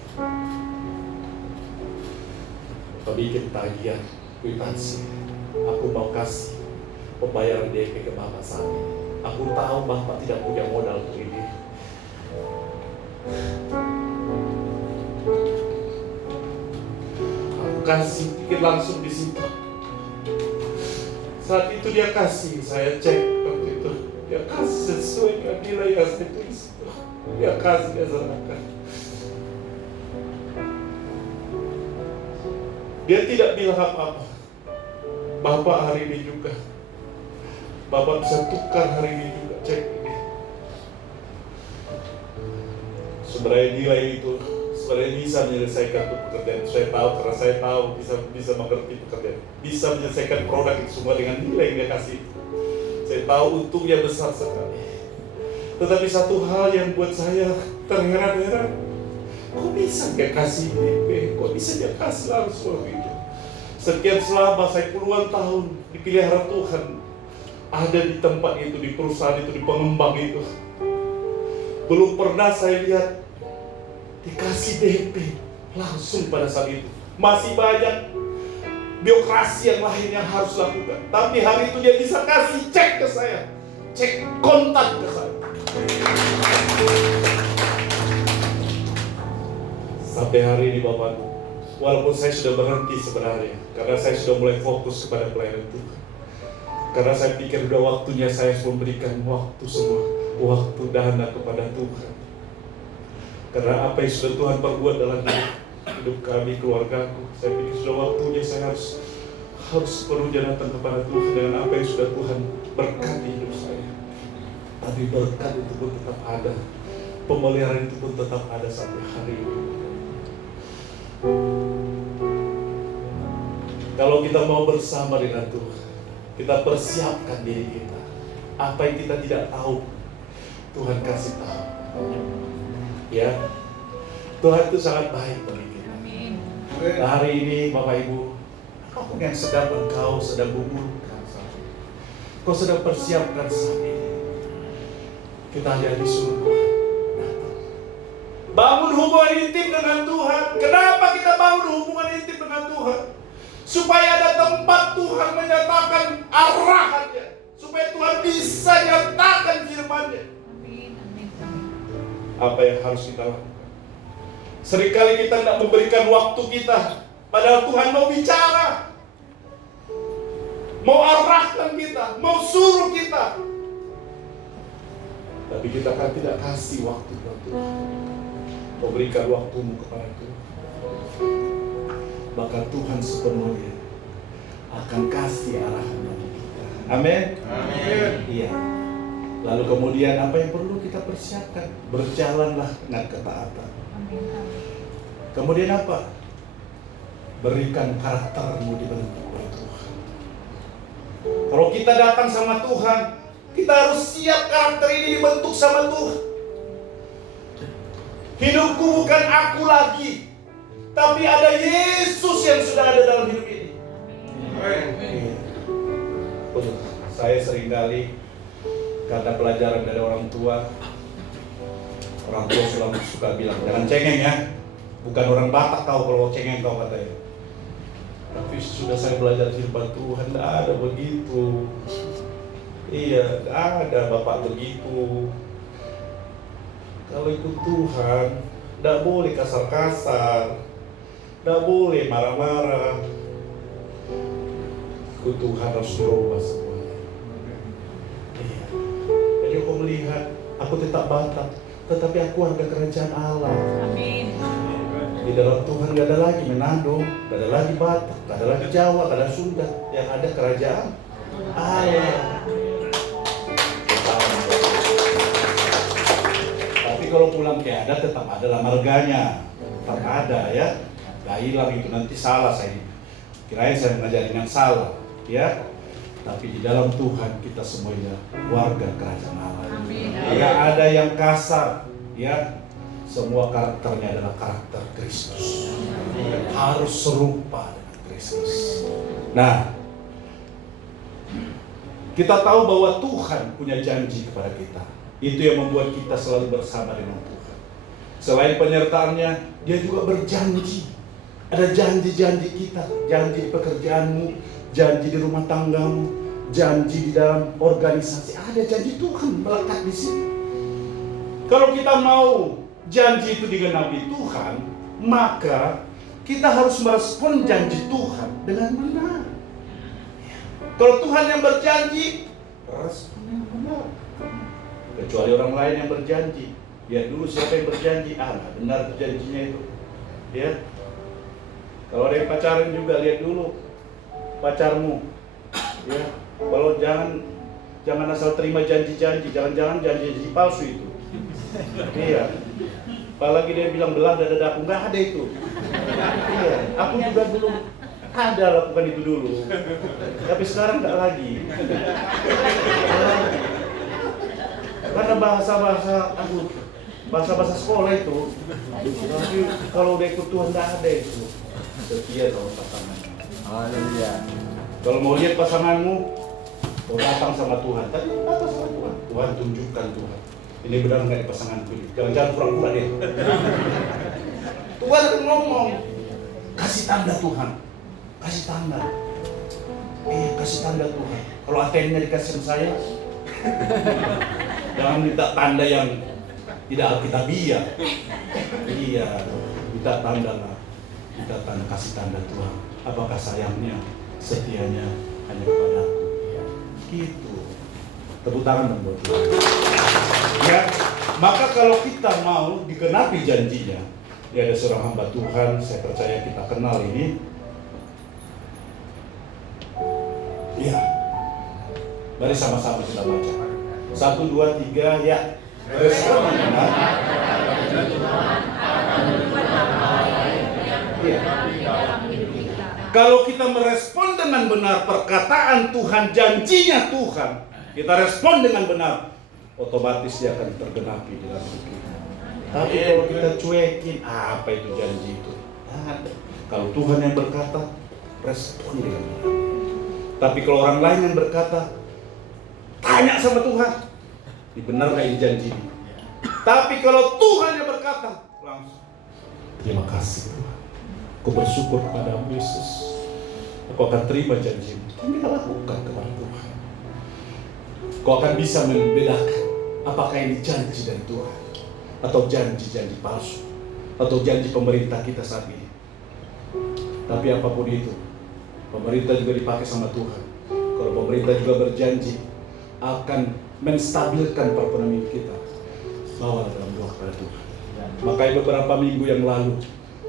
Bapak bikin tagihan kwitansi. Aku mau kasih pembayaran DP ke Bapak saat ini. Aku tahu Bapak tidak punya modal untuk ini. Aku kasih pikir langsung di situ. Saat itu dia kasih, saya cek waktu itu, dia kasih sesuai dengan nilai yang saya tulis. Dia kasih, dia serahkan. Dia tidak bilang apa-apa. Bapak hari ini juga Bapak bisa tukar hari ini juga cek ini. Sebenarnya nilai itu sebenarnya bisa menyelesaikan tuh pekerjaan. Saya tahu karena saya tahu bisa mengerti pekerjaan. Bisa menyelesaikan produk itu semua dengan nilai yang dia kasih. Saya tahu untungnya besar sekali. Tetapi satu hal yang buat saya terheran-heran, kok bisa dia kasih DP? Kok bisa dia kasih langsung itu? Sekian selama saya puluhan tahun dipelihara Tuhan, ada di tempat itu, di perusahaan itu, di pengembang itu, belum pernah saya lihat dikasih DP langsung pada saat itu. Masih banyak birokrasi yang lain yang harus lakukan. Tapi hari itu dia bisa kasih cek ke saya, cek kontak ke saya. Sampai hari ini Bapak, walaupun saya sudah berhenti sebenarnya, karena saya sudah mulai fokus kepada pelayanan Tuhan. Karena saya pikir sudah waktunya saya memberikan waktu semua, waktu dana kepada Tuhan. Karena apa yang sudah Tuhan perbuat dalam hidup kami, keluargaku, saya pikir sudah waktunya saya harus sepenuhnya datang kepada Tuhan dengan apa yang sudah Tuhan berkati hidup saya. Tapi berkat itu pun tetap ada, pemeliharaan itu pun tetap ada sampai hari ini. Kalau kita mau bersama dengan Tuhan, kita persiapkan diri kita. Apa yang kita tidak tahu, Tuhan kasih tahu. Ya, Tuhan itu sangat baik bagi kita. Nah, hari ini Bapak Ibu, apa yang engkau sedang gumulkan saat ini? Kau sedang persiapkan saat ini. Kita hanya disuruh Tuhan datang. Bangun hubungan intim dengan Tuhan. Kenapa kita bangun hubungan intim dengan Tuhan? Supaya ada tempat Tuhan menyatakan arahannya. Supaya Tuhan bisa nyatakan firman-Nya. Apa yang harus kita lakukan? Seringkali kita tidak memberikan waktu kita, padahal Tuhan mau bicara, mau arahkan kita, mau suruh kita. Tapi kita kan tidak kasih waktu buat Tuhan. Kau berikan waktumu kepada Tuhan, maka Tuhan sepenuhnya akan kasih arahan bagi kita. Amin. Amin. Iya. Lalu kemudian apa yang perlu kita persiapkan? Berjalanlah dengan ketaatan. Amin. Kemudian apa? Berikan karaktermu dibentuk oleh Tuhan. Kalau kita datang sama Tuhan, kita harus siap karakter ini dibentuk sama Tuhan. Hidupku bukan aku lagi, tapi ada Yesus yang sudah ada dalam hidup ini. Amin. Saya seringkali karena pelajaran dari orang tua selalu suka bilang, jangan cengeng ya. Bukan orang Batak kau kalau cengeng kau katanya. Tapi sudah saya belajar firman Tuhan, tidak ada begitu. Iya, tidak ada Bapak begitu. Kalau ikut Tuhan, tidak boleh kasar-kasar, tidak boleh marah-marah. Ikut Tuhan harus berubah semuanya. Iya. Jadi aku melihat, aku tetap Batak, tetapi aku warga kerajaan Allah. Amin. Di dalam Tuhan gak ada lagi Manado, gak ada lagi Batak, gak ada lagi Jawa, gak ada Sunda. Yang ada kerajaan Allah. Tapi kalau pulang ke adat tetap ada lah marganya, tetap ada ya. Gak hilang itu, nanti salah saya. Kirain saya mengajarin yang salah, ya. Tapi di dalam Tuhan kita semuanya warga kerajaan Allah. Gak ada yang kasar, ya. Semua karakternya adalah karakter Kristus. Harus serupa dengan Kristus. Nah, kita tahu bahwa Tuhan punya janji kepada kita. Itu yang membuat kita selalu bersama dengan Tuhan. Selain penyertaannya, dia juga berjanji. Ada janji-janji kita. Janji di pekerjaanmu, janji di rumah tanggamu, janji di dalam organisasi. Ada janji Tuhan melekat di sini. Kalau kita mau janji itu digenapi Tuhan, maka kita harus merespon janji Tuhan dengan benar. Kalau Tuhan yang berjanji, respon yang benar. Kecuali orang lain yang berjanji, lihat dulu siapa yang berjanji, benar janjinya itu. Ya. Kalau ada yang pacaran juga lihat dulu pacarmu. Ya. Kalau jangan Jangan asal terima janji-janji, jangan-jangan janji palsu itu. Iya. Apalagi dia bilang belah dada aku, nggak ada itu. Iya, aku juga dulu ada lakukan itu dulu. Tapi sekarang nggak lagi. Karena bahasa sekolah itu. Tapi kalau udah ikut Tuhan nggak ada itu. Setia sama pasangannya. Haleluya. Kalau mau lihat pasanganmu, kau datang sama Tuhan. Tadi datang sama Tuhan. Tuhan tunjukkan Tuhan. Ini benar nggak di pasanganku ini? Jangan pura-pura deh. Tuhan akan ngomong. Kasih tanda Tuhan. Kasih tanda. Kasih tanda Tuhan. Kalau ATM-nya dikasih sama saya, jangan minta tanda yang tidak alkitabiah. Iya, minta tanda lah. Minta tanda, kasih tanda Tuhan. Apakah sayangnya, setianya hanya kepada aku? Gitu. Tepuk tangan dong buat Tuhan. Ya, maka kalau kita mau dikenapi janjinya, ya ada seorang hamba Tuhan, saya percaya kita kenal ini. Iya. Mari sama-sama kita baca. 1, 2, 3, ya. Respon benar. Iya. Kalau kita merespon dengan benar perkataan Tuhan, janjinya Tuhan, kita respon dengan benar, otomatis dia akan tergenapi dalam hidup kita. Tapi kalau kita cuekin, apa itu janji itu? Kalau Tuhan yang berkata, respon dengan benar. Tapi kalau orang lain yang berkata, tanya sama Tuhan, ini benar gak ini janji ini? Tapi kalau Tuhan yang berkata, langsung, terima kasih Tuhan, aku bersyukur kepadamu Yesus, aku akan terima janjimu. Kita lakukan kepada Tuhan. Kau akan bisa membedakan apakah ini janji dari Tuhan atau janji-janji palsu atau janji pemerintah kita saat ini. Tapi apapun itu, pemerintah juga dipakai sama Tuhan. Kalau pemerintah juga berjanji akan menstabilkan perekonomian kita, bawa dalam doa kepada Tuhan. Makanya beberapa minggu yang lalu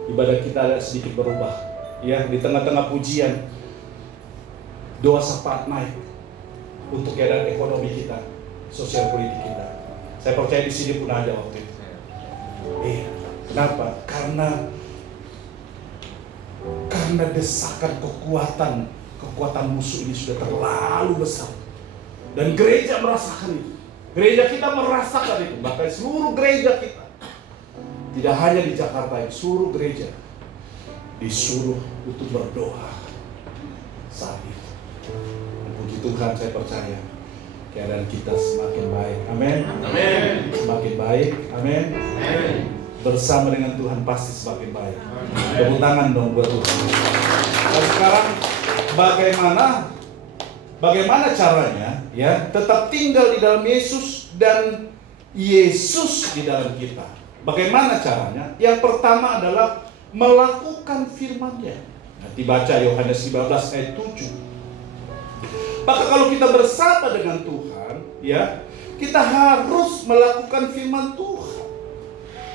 ibadah kita ada sedikit berubah. Ya, di tengah-tengah pujian, doa syafaat naik untuk keadaan ekonomi kita, sosial politik kita. Saya percaya di sini pun ada waktu itu. Kenapa? Karena desakan kekuatan musuh ini sudah terlalu besar. Dan gereja merasakan itu. Gereja kita merasakan itu. Bahkan seluruh gereja kita, tidak hanya di Jakarta, seluruh gereja disuruh untuk berdoa saat itu. Puji Tuhan, saya percaya keadaan kita semakin baik. Amin. Amin. Semakin baik. Amin. Amin. Bersama dengan Tuhan pasti semakin baik. Tepuk tangan dong buat Tuhan. Dan sekarang bagaimana caranya ya tetap tinggal di dalam Yesus dan Yesus di dalam kita? Bagaimana caranya? Yang pertama adalah melakukan firman-Nya. Nanti baca Yohanes 15 ayat 7. Maka kalau kita bersama dengan Tuhan, ya, kita harus melakukan firman Tuhan.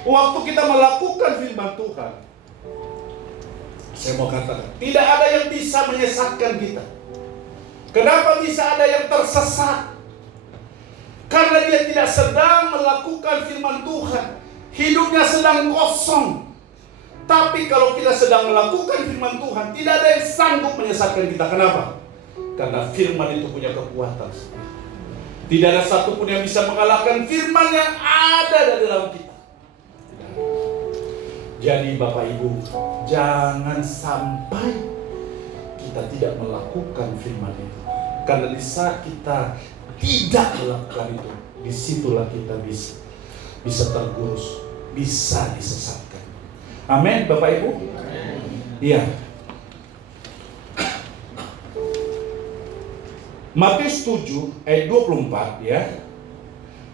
Waktu kita melakukan firman Tuhan, saya mau katakan, tidak ada yang bisa menyesatkan kita. Kenapa bisa ada yang tersesat? Karena dia tidak sedang melakukan firman Tuhan. Hidupnya sedang kosong. Tapi kalau kita sedang melakukan firman Tuhan, tidak ada yang sanggup menyesatkan kita. Kenapa? Karena firman itu punya kekuatan. Tidak ada satupun yang bisa mengalahkan firman yang ada di dalam kita. Jadi Bapak Ibu, jangan sampai kita tidak melakukan firman itu. Karena di saat kita tidak melakukan itu, disitulah kita bisa tergerus, bisa disesatkan. Amin, Bapak Ibu. Iya. Matius 7 ayat 24 ya.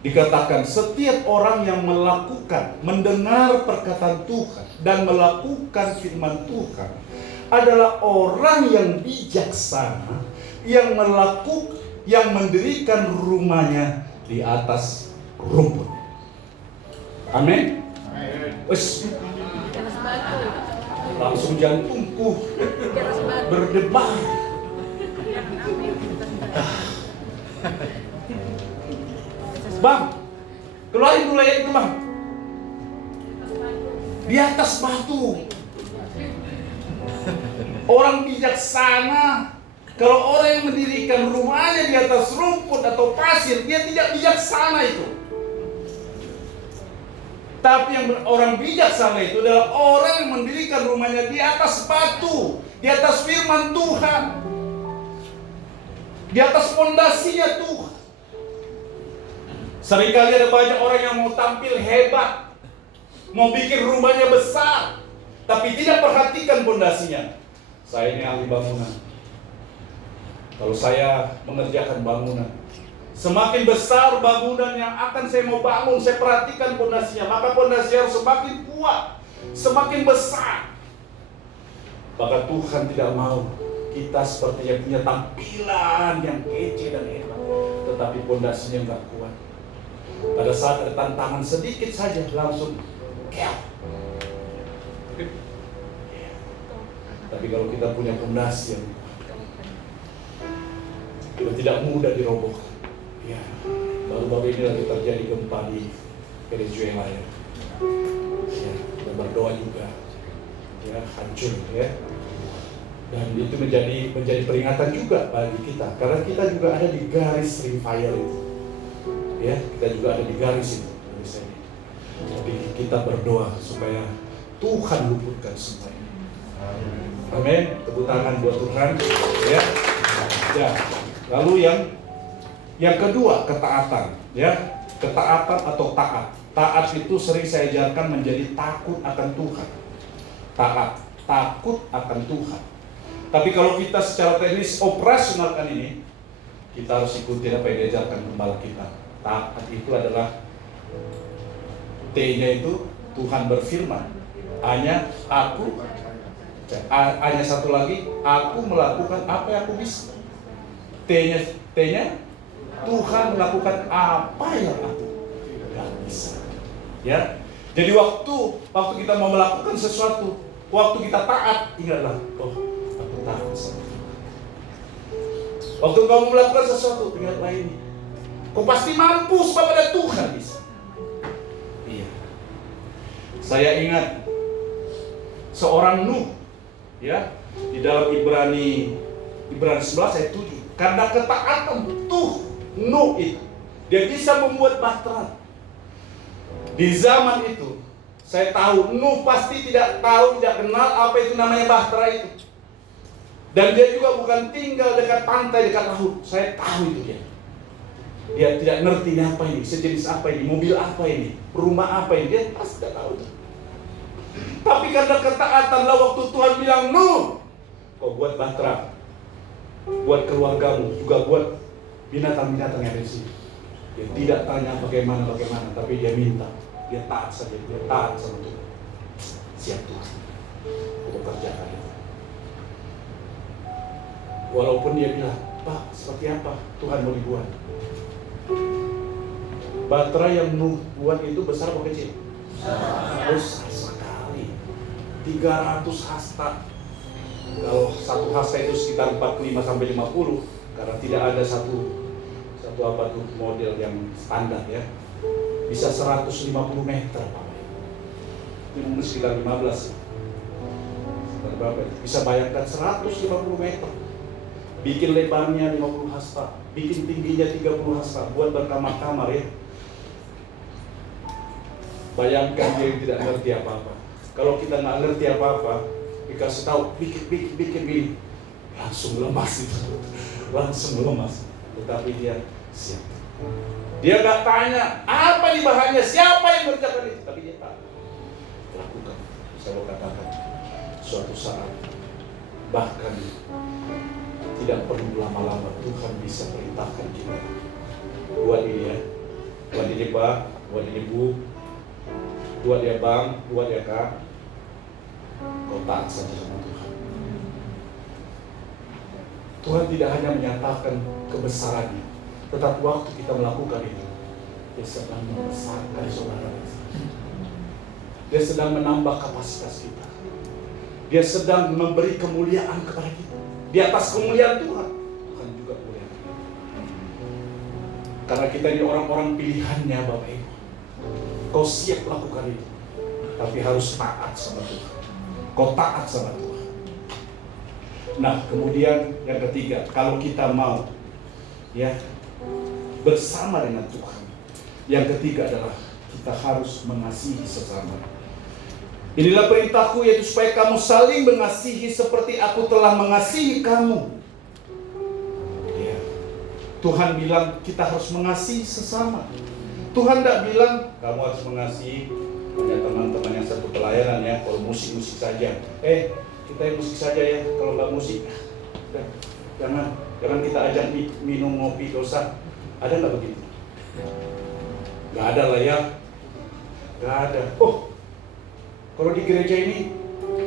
Dikatakan setiap orang yang mendengar perkataan Tuhan dan melakukan firman Tuhan adalah orang yang bijaksana yang mendirikan rumahnya di atas rumput. Amin. Langsung jantungku berdebar. Bang, keluarin dulu ayat itu bang. Di atas batu. Orang bijaksana, kalau orang yang mendirikan rumahnya di atas rumput atau pasir, dia tidak bijaksana itu. Tapi yang orang bijaksana itu adalah orang yang mendirikan rumahnya di atas batu, di atas firman Tuhan, di atas fondasinya Tuhan. Seringkali ada banyak orang yang mau tampil hebat, mau bikin rumahnya besar, tapi tidak perhatikan fondasinya. Saya ini ahli bangunan. Kalau saya mengerjakan bangunan, semakin besar bangunan yang akan saya mau bangun, saya perhatikan fondasinya. Maka fondasi harus semakin kuat, semakin besar. Maka Tuhan tidak mau kita seperti yang punya tampilan yang kece dan hebat, tetapi fondasinya nggak kuat. Pada saat ada tantangan sedikit saja langsung keok. Tapi kalau kita punya fondasi yang tidak mudah dirobohkan, ya, baru-baru ini lagi terjadi gempa di Venezuela ya. Kita berdoa juga, ya, hancur ya. Dan itu menjadi peringatan juga bagi kita, karena kita juga ada di garis ring fire itu, ya, kita juga ada di garis itu. Tapi kita berdoa supaya Tuhan luputkan semua ini. Amin. Tepuk tangan buat Tuhan, ya. Ya. Lalu yang kedua, ketaatan, ya. Ketaatan atau taat. Taat itu sering saya ajarkan menjadi takut akan Tuhan. Taat, takut akan Tuhan. Tapi kalau kita secara teknis operasionalkan ini, kita harus ikuti apa yang diajarkan gembala kita. Taat itu adalah T-nya itu Tuhan berfirman. A-nya aku. A-nya satu lagi, aku melakukan apa yang aku bisa. T-nya Tuhan melakukan apa yang aku tidak bisa. Ya. Jadi waktu kita mau melakukan sesuatu, waktu kita taat, ingatlah, oh, aku takut sama Tuhan. Waktu kamu melakukan sesuatu, ingatlah ini, kau pasti mampu sebab ada Tuhan bisa. Iya. Saya ingat seorang Nuh, ya, di dalam Ibrani 11 ayat 7. Karena ketaatan Nuh itu, dia bisa membuat bahtera. Di zaman itu, saya tahu Nuh pasti tidak kenal apa itu namanya bahtera itu. Dan dia juga bukan tinggal dekat pantai, dekat laut. Saya tahu itu dia. Dia tidak ngerti ini apa ini, sejenis apa ini, mobil apa ini, rumah apa ini, dia pasti tidak tahu itu. Tapi karena ketaatanlah waktu Tuhan bilang, Nuh, kau buat bahtera, buat keluargamu, juga buat binatang-binatang yang ada di sini. Dia tidak tanya bagaimana, tapi dia minta, dia taat saja, dia taat sama Tuhan. Siap Tuhan, aku kerjakan itu. Walaupun dia bilang, Pak, seperti apa Tuhan mau dibuat? Bahtera yang Nuh buat itu besar atau kecil? Besar sekali, 300 hasta. Kalau satu hasta itu sekitar 45-50, karena tidak ada satu apa tuh model yang standar ya. Bisa 150 meter Pak. Itu mungkin sekitar 15. Berapa? Bisa bayangkan 150 meter. Bikin lebarnya 50 hasta, bikin tingginya 30 hasta, buat berkamar-kamar ya. Bayangkan dia yang tidak ngerti apa-apa. Kalau kita nggak ngerti apa-apa, dikasih tahu bikin, langsung lemas itu, langsung lemas. Tetapi dia siap. Dia nggak tanya apa nih bahannya, siapa yang mengerjakan itu, tapi dia tahu. Lakukan. Saya mau katakan, suatu saat bahkan tidak perlu lama-lama Tuhan bisa perintahkan kita. Buat ini ya, buat ini Pak, buat ini Bu, buat ya Bang, buat ya Kak. Kau taat saja sama Tuhan. Tuhan tidak hanya menyatakan kebesarannya, tetapi waktu kita melakukan itu, dia sedang membesarkan saudara. Dia sedang menambah kapasitas kita. Dia sedang memberi kemuliaan kepada kita. Di atas kemuliaan Tuhan, Tuhan juga mulia. Karena kita ini orang-orang pilihannya Bapak Ibu. Kau siap lakukan itu, tapi harus taat sama Tuhan. Kau taat sama Tuhan. Nah, kemudian yang ketiga, kalau kita mau ya bersama dengan Tuhan, yang ketiga adalah kita harus mengasihi sesama. Inilah perintahku, yaitu supaya kamu saling mengasihi seperti aku telah mengasihi kamu. Ya. Tuhan bilang kita harus mengasihi sesama. Tuhan tidak bilang kamu harus mengasihi hanya teman-teman yang satu pelayanan ya, kalau musik-musik saja. Kita yang musik saja ya, kalau nggak musik, jangan kita ajak minum ngopi dosa. Ada nggak begitu? Nggak ada lah ya, nggak ada. Kalau di gereja ini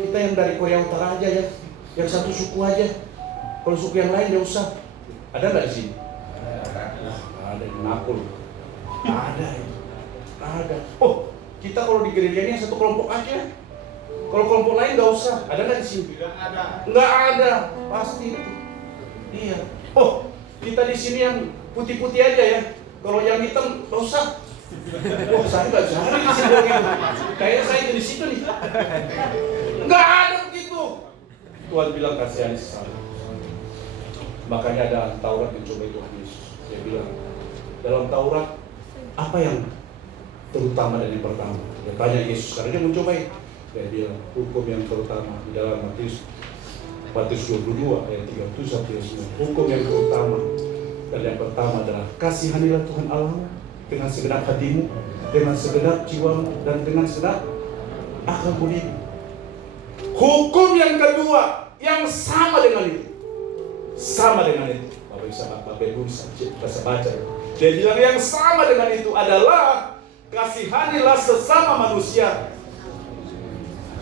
kita yang dari Korea Utara aja ya, yang satu suku aja. Kalau suku yang lain nggak usah. Ada nggak di sini? Nggak ada, di Nakul. Nggak ada ya. Nggak ada. Kita kalau di gereja ini yang satu kelompok aja. Kalau kelompok lain nggak usah. Ada nggak di sini? Nggak ada. Pasti. Iya. Kita di sini yang putih-putih aja ya. Kalau yang hitam nggak usah. Saya nggak bisa di sini begitu. Kayaknya saya di situ nih. Nggak ada begitu. Tuhan bilang kasihani sesama. Makanya ada Taurat mencobai Tuhan Yesus. Dia bilang dalam Taurat apa yang terutama dan yang pertama? Dia tanya Yesus karena dia mencobai. Dia bilang hukum yang terutama di dalam Matius 22 ayat 30 sampai 9. Hukum yang terutama dan yang pertama adalah kasihanilah Tuhan Allahmu dengan segenap hatimu, dengan segenap jiwamu, dan dengan segenap akal budimu. Hukum yang kedua yang sama dengan itu. Bapak Ibu bisa baca. Dia bilang yang sama dengan itu adalah kasihanilah sesama manusia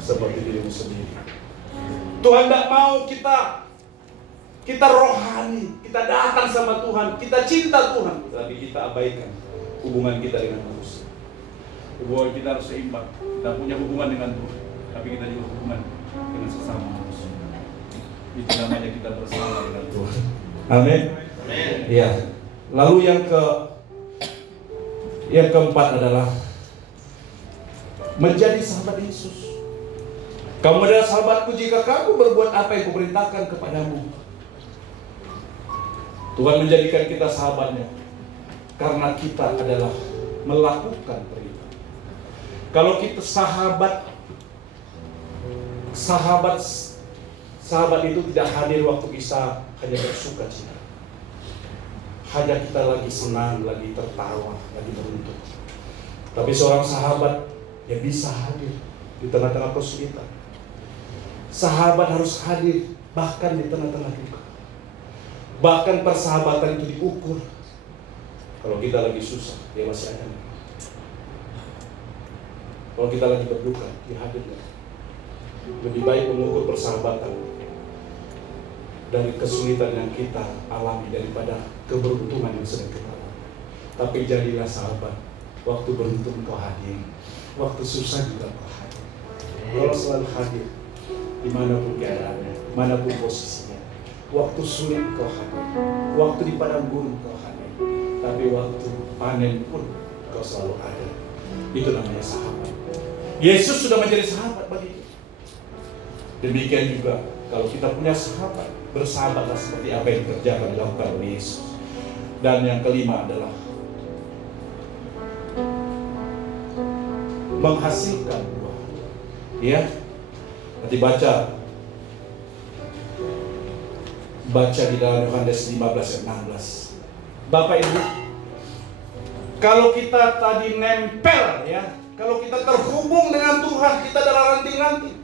seperti dirimu sendiri. Tuhan tidak mau kita rohani, kita datang sama Tuhan, kita cinta Tuhan, tapi kita abaikan hubungan kita dengan manusia. Hubungan kita harus seimbang. Kita punya hubungan dengan Tuhan, tapi kita juga hubungan dengan sesama manusia. Itu namanya kita bersama dengan Tuhan. Amin. Iya. Lalu yang keempat adalah menjadi sahabat Yesus. Kamu adalah sahabatku jika kamu berbuat apa yang kuperintahkan kepadamu. Tuhan menjadikan kita sahabatnya karena kita adalah melakukan perintah. Kalau kita sahabat itu tidak hadir waktu kita hanya bersuka cita, hanya kita lagi senang, lagi tertawa, lagi beruntung. Tapi seorang sahabat yang bisa hadir di tengah-tengah kesulitan. Sahabat harus hadir bahkan di tengah-tengah duka. Bahkan persahabatan itu diukur. Kalau kita lagi susah, dia masih ada. Kalau kita lagi berduka, dia hadir. Lebih baik mengukur persahabatan dari kesulitan yang kita alami daripada keberuntungan yang sedang kita alami. Tapi jadilah sahabat. Waktu beruntung kau hadir, waktu susah juga kau hadir. Kau selalu hadir dimanapun keadaannya, manapun posisinya. Waktu sulit kau hadir, waktu di padang gurun kau hadir, tapi waktu panen pun kau selalu ada. Itu namanya sahabat. Yesus sudah menjadi sahabat bagi kita. Demikian juga kalau kita punya sahabat, bersahabatlah seperti apa yang dikerjakan dilakukan oleh Yesus. Dan yang kelima adalah menghasilkan buah. Ya, nanti baca di dalam Yohanes 15 ayat 16. Bapak Ibu, kalau kita tadi nempel ya, kalau kita terhubung dengan Tuhan, kita adalah ranting-ranting,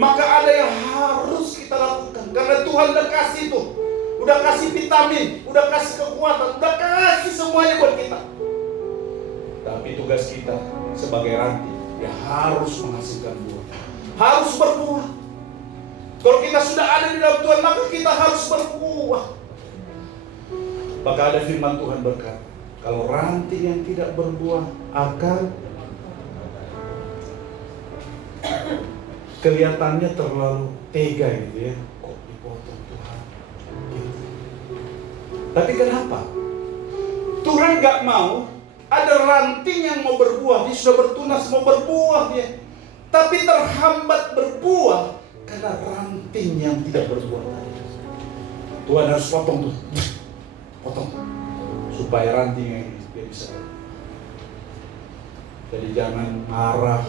maka ada yang harus kita lakukan. Karena Tuhan udah kasih tuh, udah kasih vitamin, udah kasih kekuatan, udah kasih semuanya buat kita. Tapi tugas kita sebagai ranting ya harus menghasilkan buah, harus berbuah. Kalau kita sudah ada di dalam Tuhan, maka kita harus berbuah. Maka ada firman Tuhan berkata, kalau ranting yang tidak berbuah akan kelihatannya terlalu tega gitu ya, kok dipotong Tuhan gitu. Tapi kenapa? Tuhan gak mau ada ranting yang mau berbuah. Dia sudah bertunas mau berbuah dia, tapi terhambat berbuah karena ranting yang tidak berbuah tadi. Tuhan harus potong tuh, potong supaya rantingnya ini dia bisa. Jadi jangan marah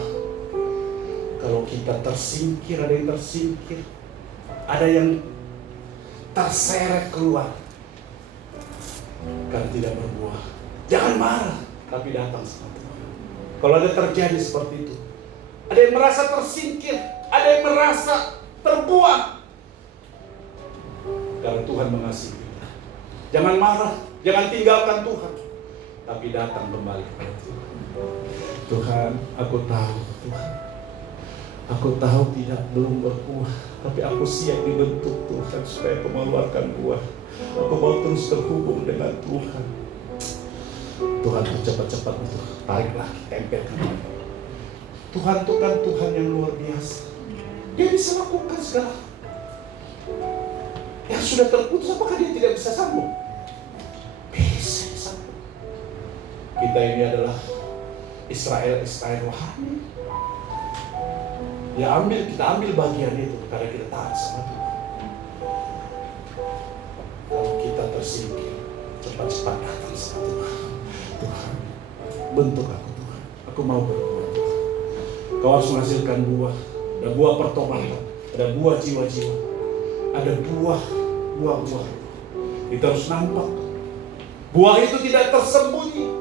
kalau kita tersingkir, ada yang tersingkir, ada yang terseret keluar karena tidak berbuah. Jangan marah, tapi datang sama Tuhan. Kalau ada terjadi seperti itu, ada yang merasa tersingkir, ada yang merasa terbuang, karena Tuhan mengasihi kita. Jangan marah, jangan tinggalkan Tuhan, tapi datang kembali kepada Tuhan. Tuhan, aku tahu, Tuhan, aku tahu belum berbuah, tapi aku siap dibentuk Tuhan supaya aku mengeluarkan buah. Aku mau terus terhubung dengan Tuhan. Tuhan, cepat-cepat itu tarik lagi, tempelkan lagi. Tuhan itu kan Tuhan yang luar biasa. Dia bisa lakukan segala. Yang sudah terputus, apakah dia tidak bisa sambung? Bisa sambung. Kita ini adalah Israel rohani. Ya kita ambil bagian itu karena kita taat sama Tuhan. Kalau kita tersingkir, cepat-cepat datang sama Tuhan. Tuhan, bentuk aku Tuhan. Aku mau berbuah Tuhan. Kau harus menghasilkan buah. Ada buah pertobatan, ada buah jiwa-jiwa, ada buah. Kita harus nampak. Buah itu tidak tersembunyi.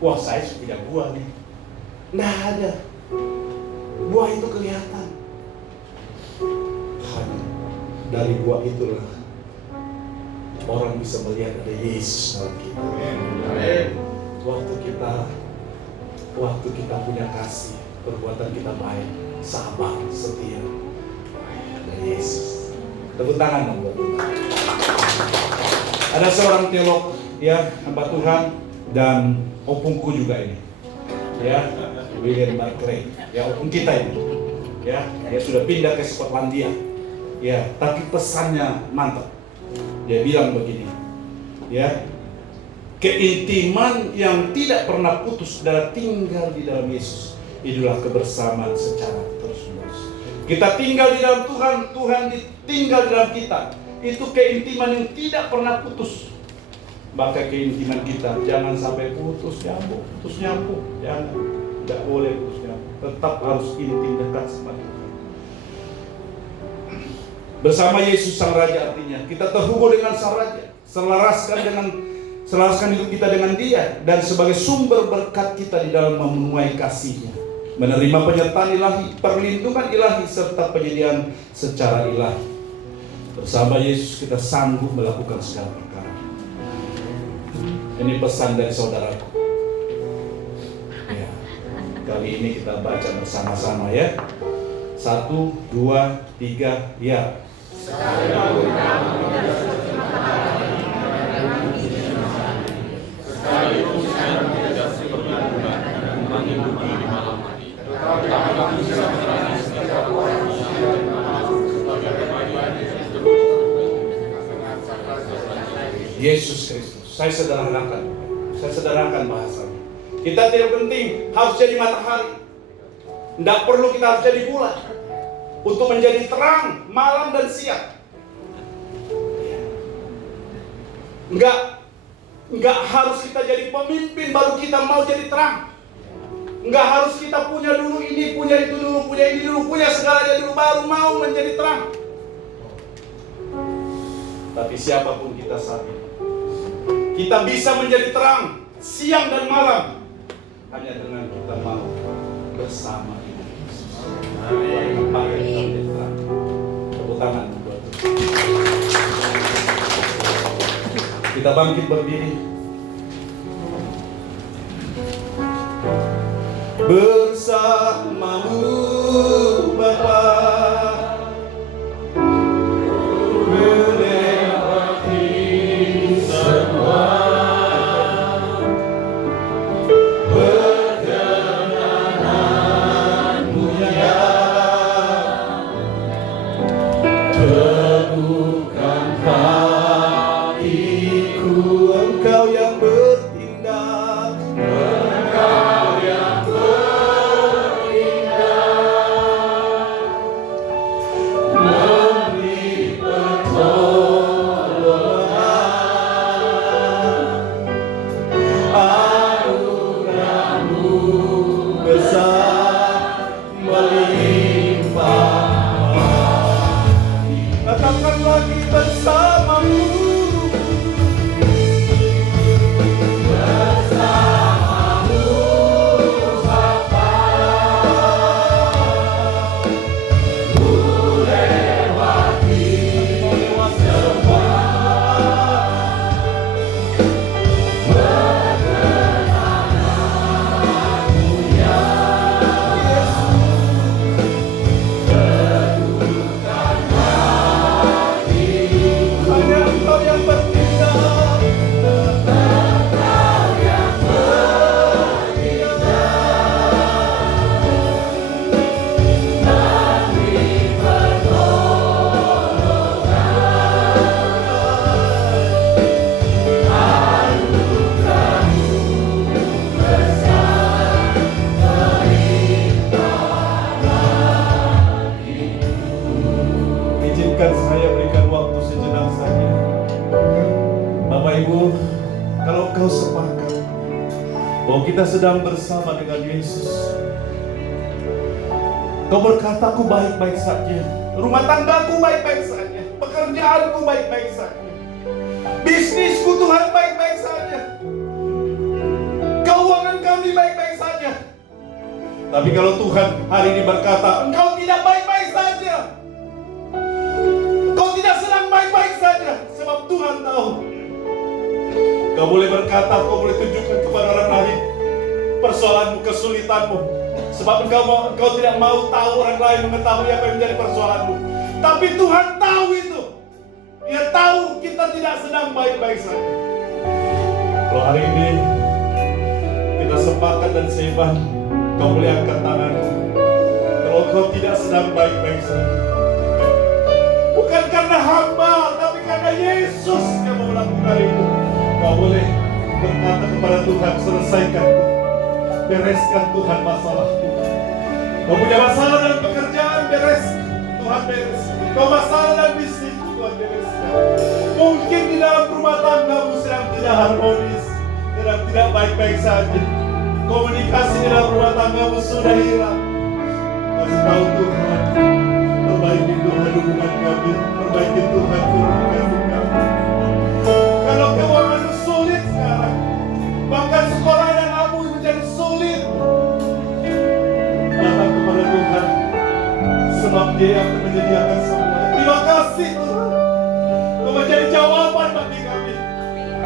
Wah, saya tidak buah nih. Nggak ada. Buah itu kelihatan. Hanya dari buah itulah orang bisa melihat ada Yesus dalam kita. Waktu kita punya kasih, perbuatan kita baik, sabar, setia, ada Yesus. Tepuk tangan dong buat Tuhan. Ada seorang teolog, ya, hamba Tuhan, dan opungku juga ini, ya, William Barclay, ya, opung kita ini, ya, dia sudah pindah ke Skotlandia, ya, tapi pesannya mantap. Dia bilang begini, ya, keintiman yang tidak pernah putus dan tinggal di dalam Yesus, itulah kebersamaan secara terus-menerus. Kita tinggal di dalam Tuhan, Tuhan tinggal di dalam kita. Itu keintiman yang tidak pernah putus. Maka keintiman kita jangan sampai putus nyambung. Jangan, tidak boleh putus nyambung. Tetap harus intim dekat sama Tuhan. Bersama Yesus Sang Raja, artinya kita terhubung dengan Sang Raja, selaraskan hidup kita dengan Dia, dan sebagai sumber berkat kita di dalam memenuhi kasih-Nya, menerima penyertaan ilahi, perlindungan ilahi, serta penyediaan secara ilahi. Bersama Yesus kita sanggup melakukan segala perkara. Ini pesan dari saudaraku. Ya, kali ini kita baca bersama-sama, ya. 1, 2, 3, ya. Sekalipun kamu tidak seperti bunga menghidupi di malam hari, tetapi kamu bisa menerani setiap orang Yesus Kristus. Saya sederhanakan bahasanya. Kita tidak penting harus jadi matahari. Tidak perlu kita harus jadi bulan untuk menjadi terang malam dan siang. Enggak harus kita jadi pemimpin baru kita mau jadi terang. Enggak harus kita punya dulu ini, punya itu dulu, punya ini dulu, punya segalanya dulu baru mau menjadi terang. Tapi siapapun kita saat ini, kita bisa menjadi terang siang dan malam hanya dengan kita mau bersama dengan Yesus. Maka kita menjadi terang. Tepuk tangan buat Tuhan. Kita bangkit berdiri. Bersamamu Bapa, engkau yang bahwa kita sedang bersama dengan Yesus. Kau berkata, aku baik-baik saja, rumah tanggaku baik-baik saja, pekerjaanku baik-baik saja, bisnisku Tuhan baik-baik saja, keuangan kami baik-baik saja. Tapi kalau Tuhan hari ini berkata, engkau tidak baik-baik saja, engkau tidak sedang baik-baik saja, sebab Tuhan tahu. Kau boleh berkata, kau boleh tunjukkan kepada orang lain persoalanmu, kesulitanmu, sebab engkau tidak mau tahu orang lain mengetahui apa yang menjadi persoalanmu. Tapi Tuhan tahu itu. Dia tahu kita tidak sedang baik-baik saja. Kalau hari ini kita sepakat dan seimbang, kau boleh angkat tanganmu. Kalau kau tidak sedang baik-baik saja, bukan karena hamba, tapi karena Yesus yang mau melakukan itu. Kau boleh berkata kepada Tuhan, selesaikan, bereskan Tuhan masalahku. Kau punya masalah dalam pekerjaan, beres, Tuhan beres. Kau masalah dalam bisnis, Tuhan bereskan. Mungkin di dalam rumah tanggamu sedang tidak harmonis, sedang tidak baik-baik saja. Komunikasi di dalam rumah tanggamu sudah hilang. Kasih tahu Tuhan, perbaiki Tuhan hubungan kami, perbaiki Tuhan komunikasi kami. Kalau keuangan sulit sekarang, bahkan sekolah anakmu menjadi sulit, datang kepada Tuhan, sebab Dia yang akan menyediakan semua. Terima kasih Tuhan, Kau menjadi jawaban bagi kami,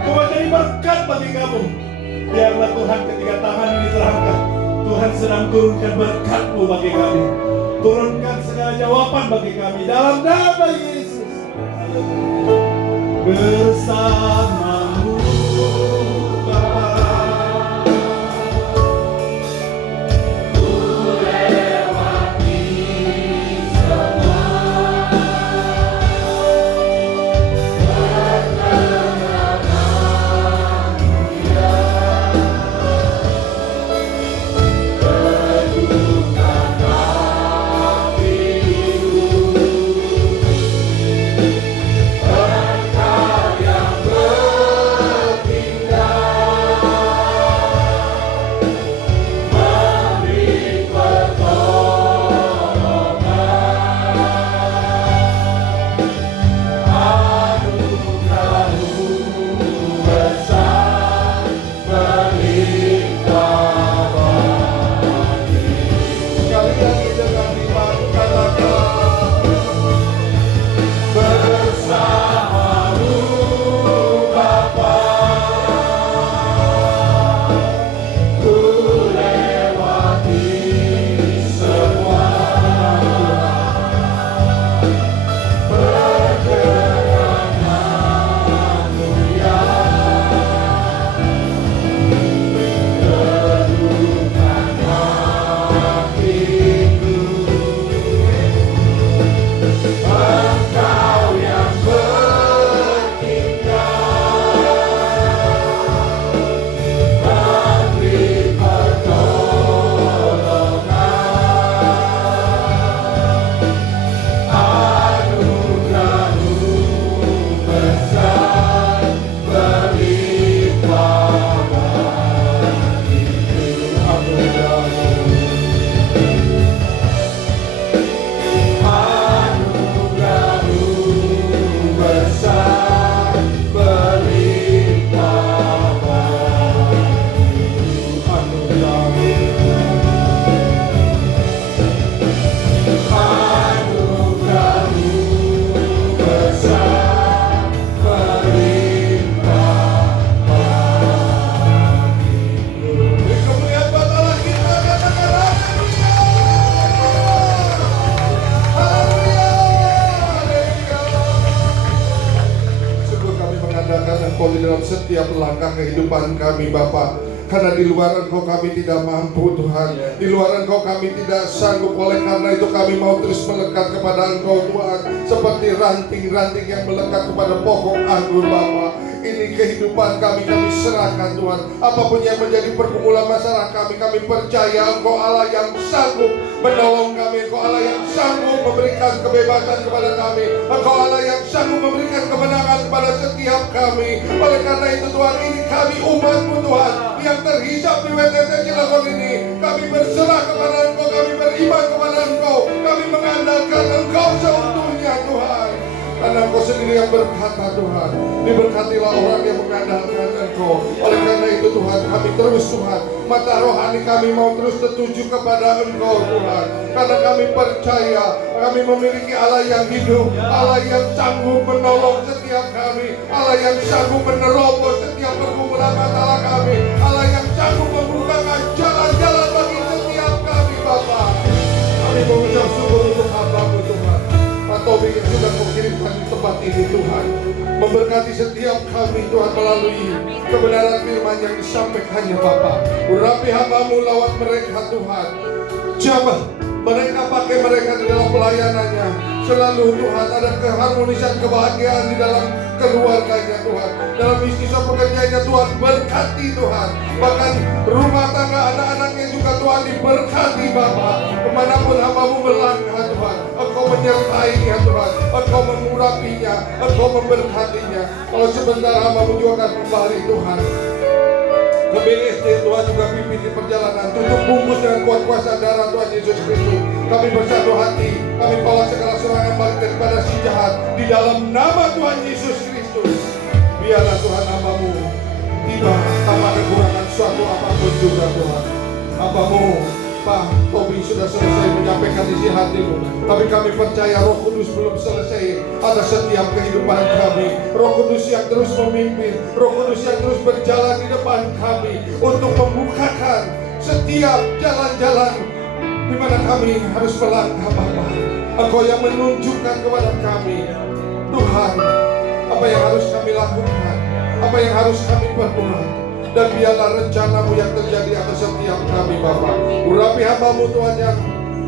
Kau menjadi berkat bagi kamu. Biarlah Tuhan ketika tangan ini terangkat, Tuhan sedang turunkan berkat-Mu bagi kami, turunkan segala jawaban bagi kami dalam nama Yesus. Bersamamu Bapa, ku lewati semua, pertengahan dunia, teduhkan hatiku, Engkau yang bertindak, memberi pertolongan, anugerah-Mu besar berlimpah bagi. Sekali lagi dengan iman katakan, bersamamu Bapa, ku lewati semua, perjalanan dunia, teduhkan hatiku, Engkau yang bertindak, memberi pertolongan, anugerah-Mu besar berlimpah bagiku. Anugerah-Mu besar berlimpah bagiku. Anugerah-Mu besar berlimpah bagiku. Beri kemuliaan buat Allah kita, katakan haleluya. Haleluya, haleluya. Sungguh kami mengandalkan Engkau di dalam setiap langkah kehidupan kami Bapa. Karena di luar Engkau kami tidak mampu Tuhan. Di luar Engkau kami tidak sanggup. Oleh karena itu kami mau terus melekat kepada Engkau Tuhan, seperti ranting-ranting yang melekat kepada pokok anggur Bapa. Ini kehidupan kami serahkan Tuhan. Apapun yang menjadi pergumulan masalah kami percaya Engkau Allah yang sanggup menolong kami. Engkau Allah yang sanggup memberikan kebebasan kepada kami. Engkau Allah yang sanggup memberikan kemenangan kepada setiap kami. Oleh karena itu Tuhan, ini kami umat-Mu Tuhan, yang terhisap di tahun ini kami berserah kepada Engkau, kami beriman kepada Engkau, kami mengandalkan Engkau seutuhnya Tuhan. Karena Engkau sendiri yang berkata Tuhan, diberkatilah orang yang mengandalkan Engkau. Oleh karena itu Tuhan, kami terus Tuhan, mata rohani kami mau terus tertuju kepada Engkau Tuhan. Karena kami percaya kami memiliki Allah yang hidup, Allah yang sanggup menolong setiap kami, Allah yang sanggup menerobos setiap pergumulan masalah kami, Allah yang sanggup membukakan jalan-jalan bagi setiap kami Bapa. Kami mengucap syukur untuk hamba-Mu Tuhan, Pak Tobi yang sudah mengirimkan di tempat ini Tuhan, memberkati setiap kami Tuhan melalui kebenaran firman yang disampaikannya Bapa. Urapi hamba-Mu lewat mereka Tuhan, jamah mereka pakai mereka di dalam pelayanannya. Selalu Tuhan ada keharmonisan, kebahagiaan di dalam keluarganya Tuhan, dalam bisnis pekerjaannya Tuhan, berkati Tuhan. Bahkan rumah tangga anak-anaknya juga Tuhan diberkati Bapa. Kemanapun hamba-Mu melangkah Tuhan, Engkau menyertainya Tuhan, Engkau mengurapinya, Engkau memberkatinya. Kalau sebentar hamba-Mu juga akan kembali Tuhan ke BSD, Tuhan juga pimpin di perjalanan, tutup bungkus dengan kuat kuasa darah Tuhan Yesus Kristus. Kami bersatu hati, kami tolak segala serangan balik daripada si jahat di dalam nama Tuhan Yesus Kristus. Biarlah Tuhan hamba-Mu tiba tanpa kekurangan suatu apapun juga Tuhan. Hamba-Mu Pak Tobi sudah selesai menyampaikan isi hati-Mu, tapi kami percaya Roh Kudus belum selesai atas setiap kehidupan kami. Roh Kudus yang terus memimpin, Roh Kudus yang terus berjalan di depan kami untuk membukakan setiap jalan-jalan di mana kami harus melangkah Bapa. Engkau yang menunjukkan kepada kami Tuhan apa yang harus kami lakukan, apa yang harus kami perbuat. Dan biarlah rencana-Mu yang terjadi atas setiap kami Bapa. Urapi hamba-Mu Tuhan yang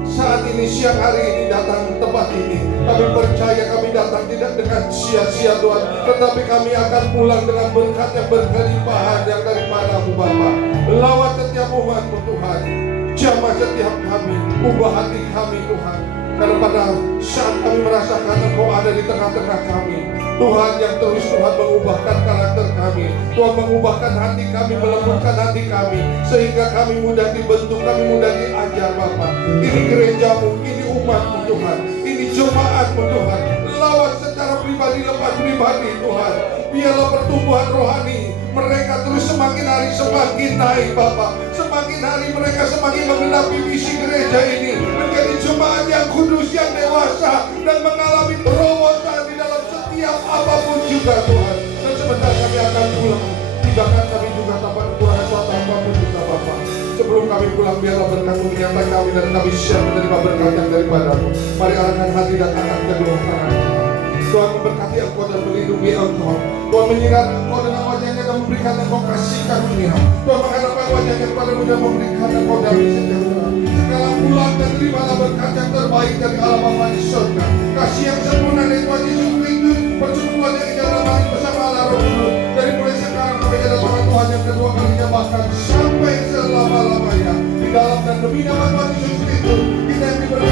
saat ini siang hari ini datang tempat ini. Kami percaya kami datang tidak dengan sia-sia Tuhan, tetapi kami akan pulang dengan berkat yang berkelimpahan yang daripada-Mu Bapa. Lawat setiap umat-Mu Tuhan, jamah setiap kami, ubah hati kami Tuhan. Karena pada saat kami merasakan Engkau ada di tengah-tengah kami, Tuhan yang terus Tuhan mengubahkan karakter kami, Tuhan mengubahkan hati kami, melembutkan hati kami, sehingga kami mudah dibentuk, kami mudah diajar Bapa. Ini gereja-Mu, ini umat-Mu Tuhan, ini jemaat-Mu Tuhan. Lawat secara pribadi, lepas pribadi Tuhan. Biarlah pertumbuhan rohani mereka terus semakin hari semakin naik Bapa. Semakin hari mereka semakin menggenapi visi gereja ini menjadi jemaat yang kudus, yang dewasa, dan mengalami terobosan di dalam setiap apapun juga Tuhan. Dan sebentar kami akan pulang, tidakkan kami juga tanpa kekurangan suatu apapun juga Bapa. Sebelum kami pulang, biarlah berkat-Mu menyertai kami dan kami siap menerima berkat yang daripada-Mu. Mari arahkan hati dan angkat kedua tangan. Tuhan memberkati Engkau dan melindungi Engkau. Tuhan menyinari Engkau dengan wajah-Nya dan memberikan Engkau kasih karunia. Tuhan menghadapkan wajah-Nya kepadamu dan memberikan Engkau damai sejahtera. Segala pulang dan terimalah berkat yang terbaik dari Allah Bapa di surga. Kasih yang sempurna dari Tuhan Yesus Kristus, persekutuan yang indah dan manis bersama Allah Roh Kudus, dari mulai sekarang sampai kedatangan Tuhan yang kedua kalinya, bahkan sampai selama-lamanya. Di dalam dan demi nama Tuhan Yesus Kristus, kita yang diberi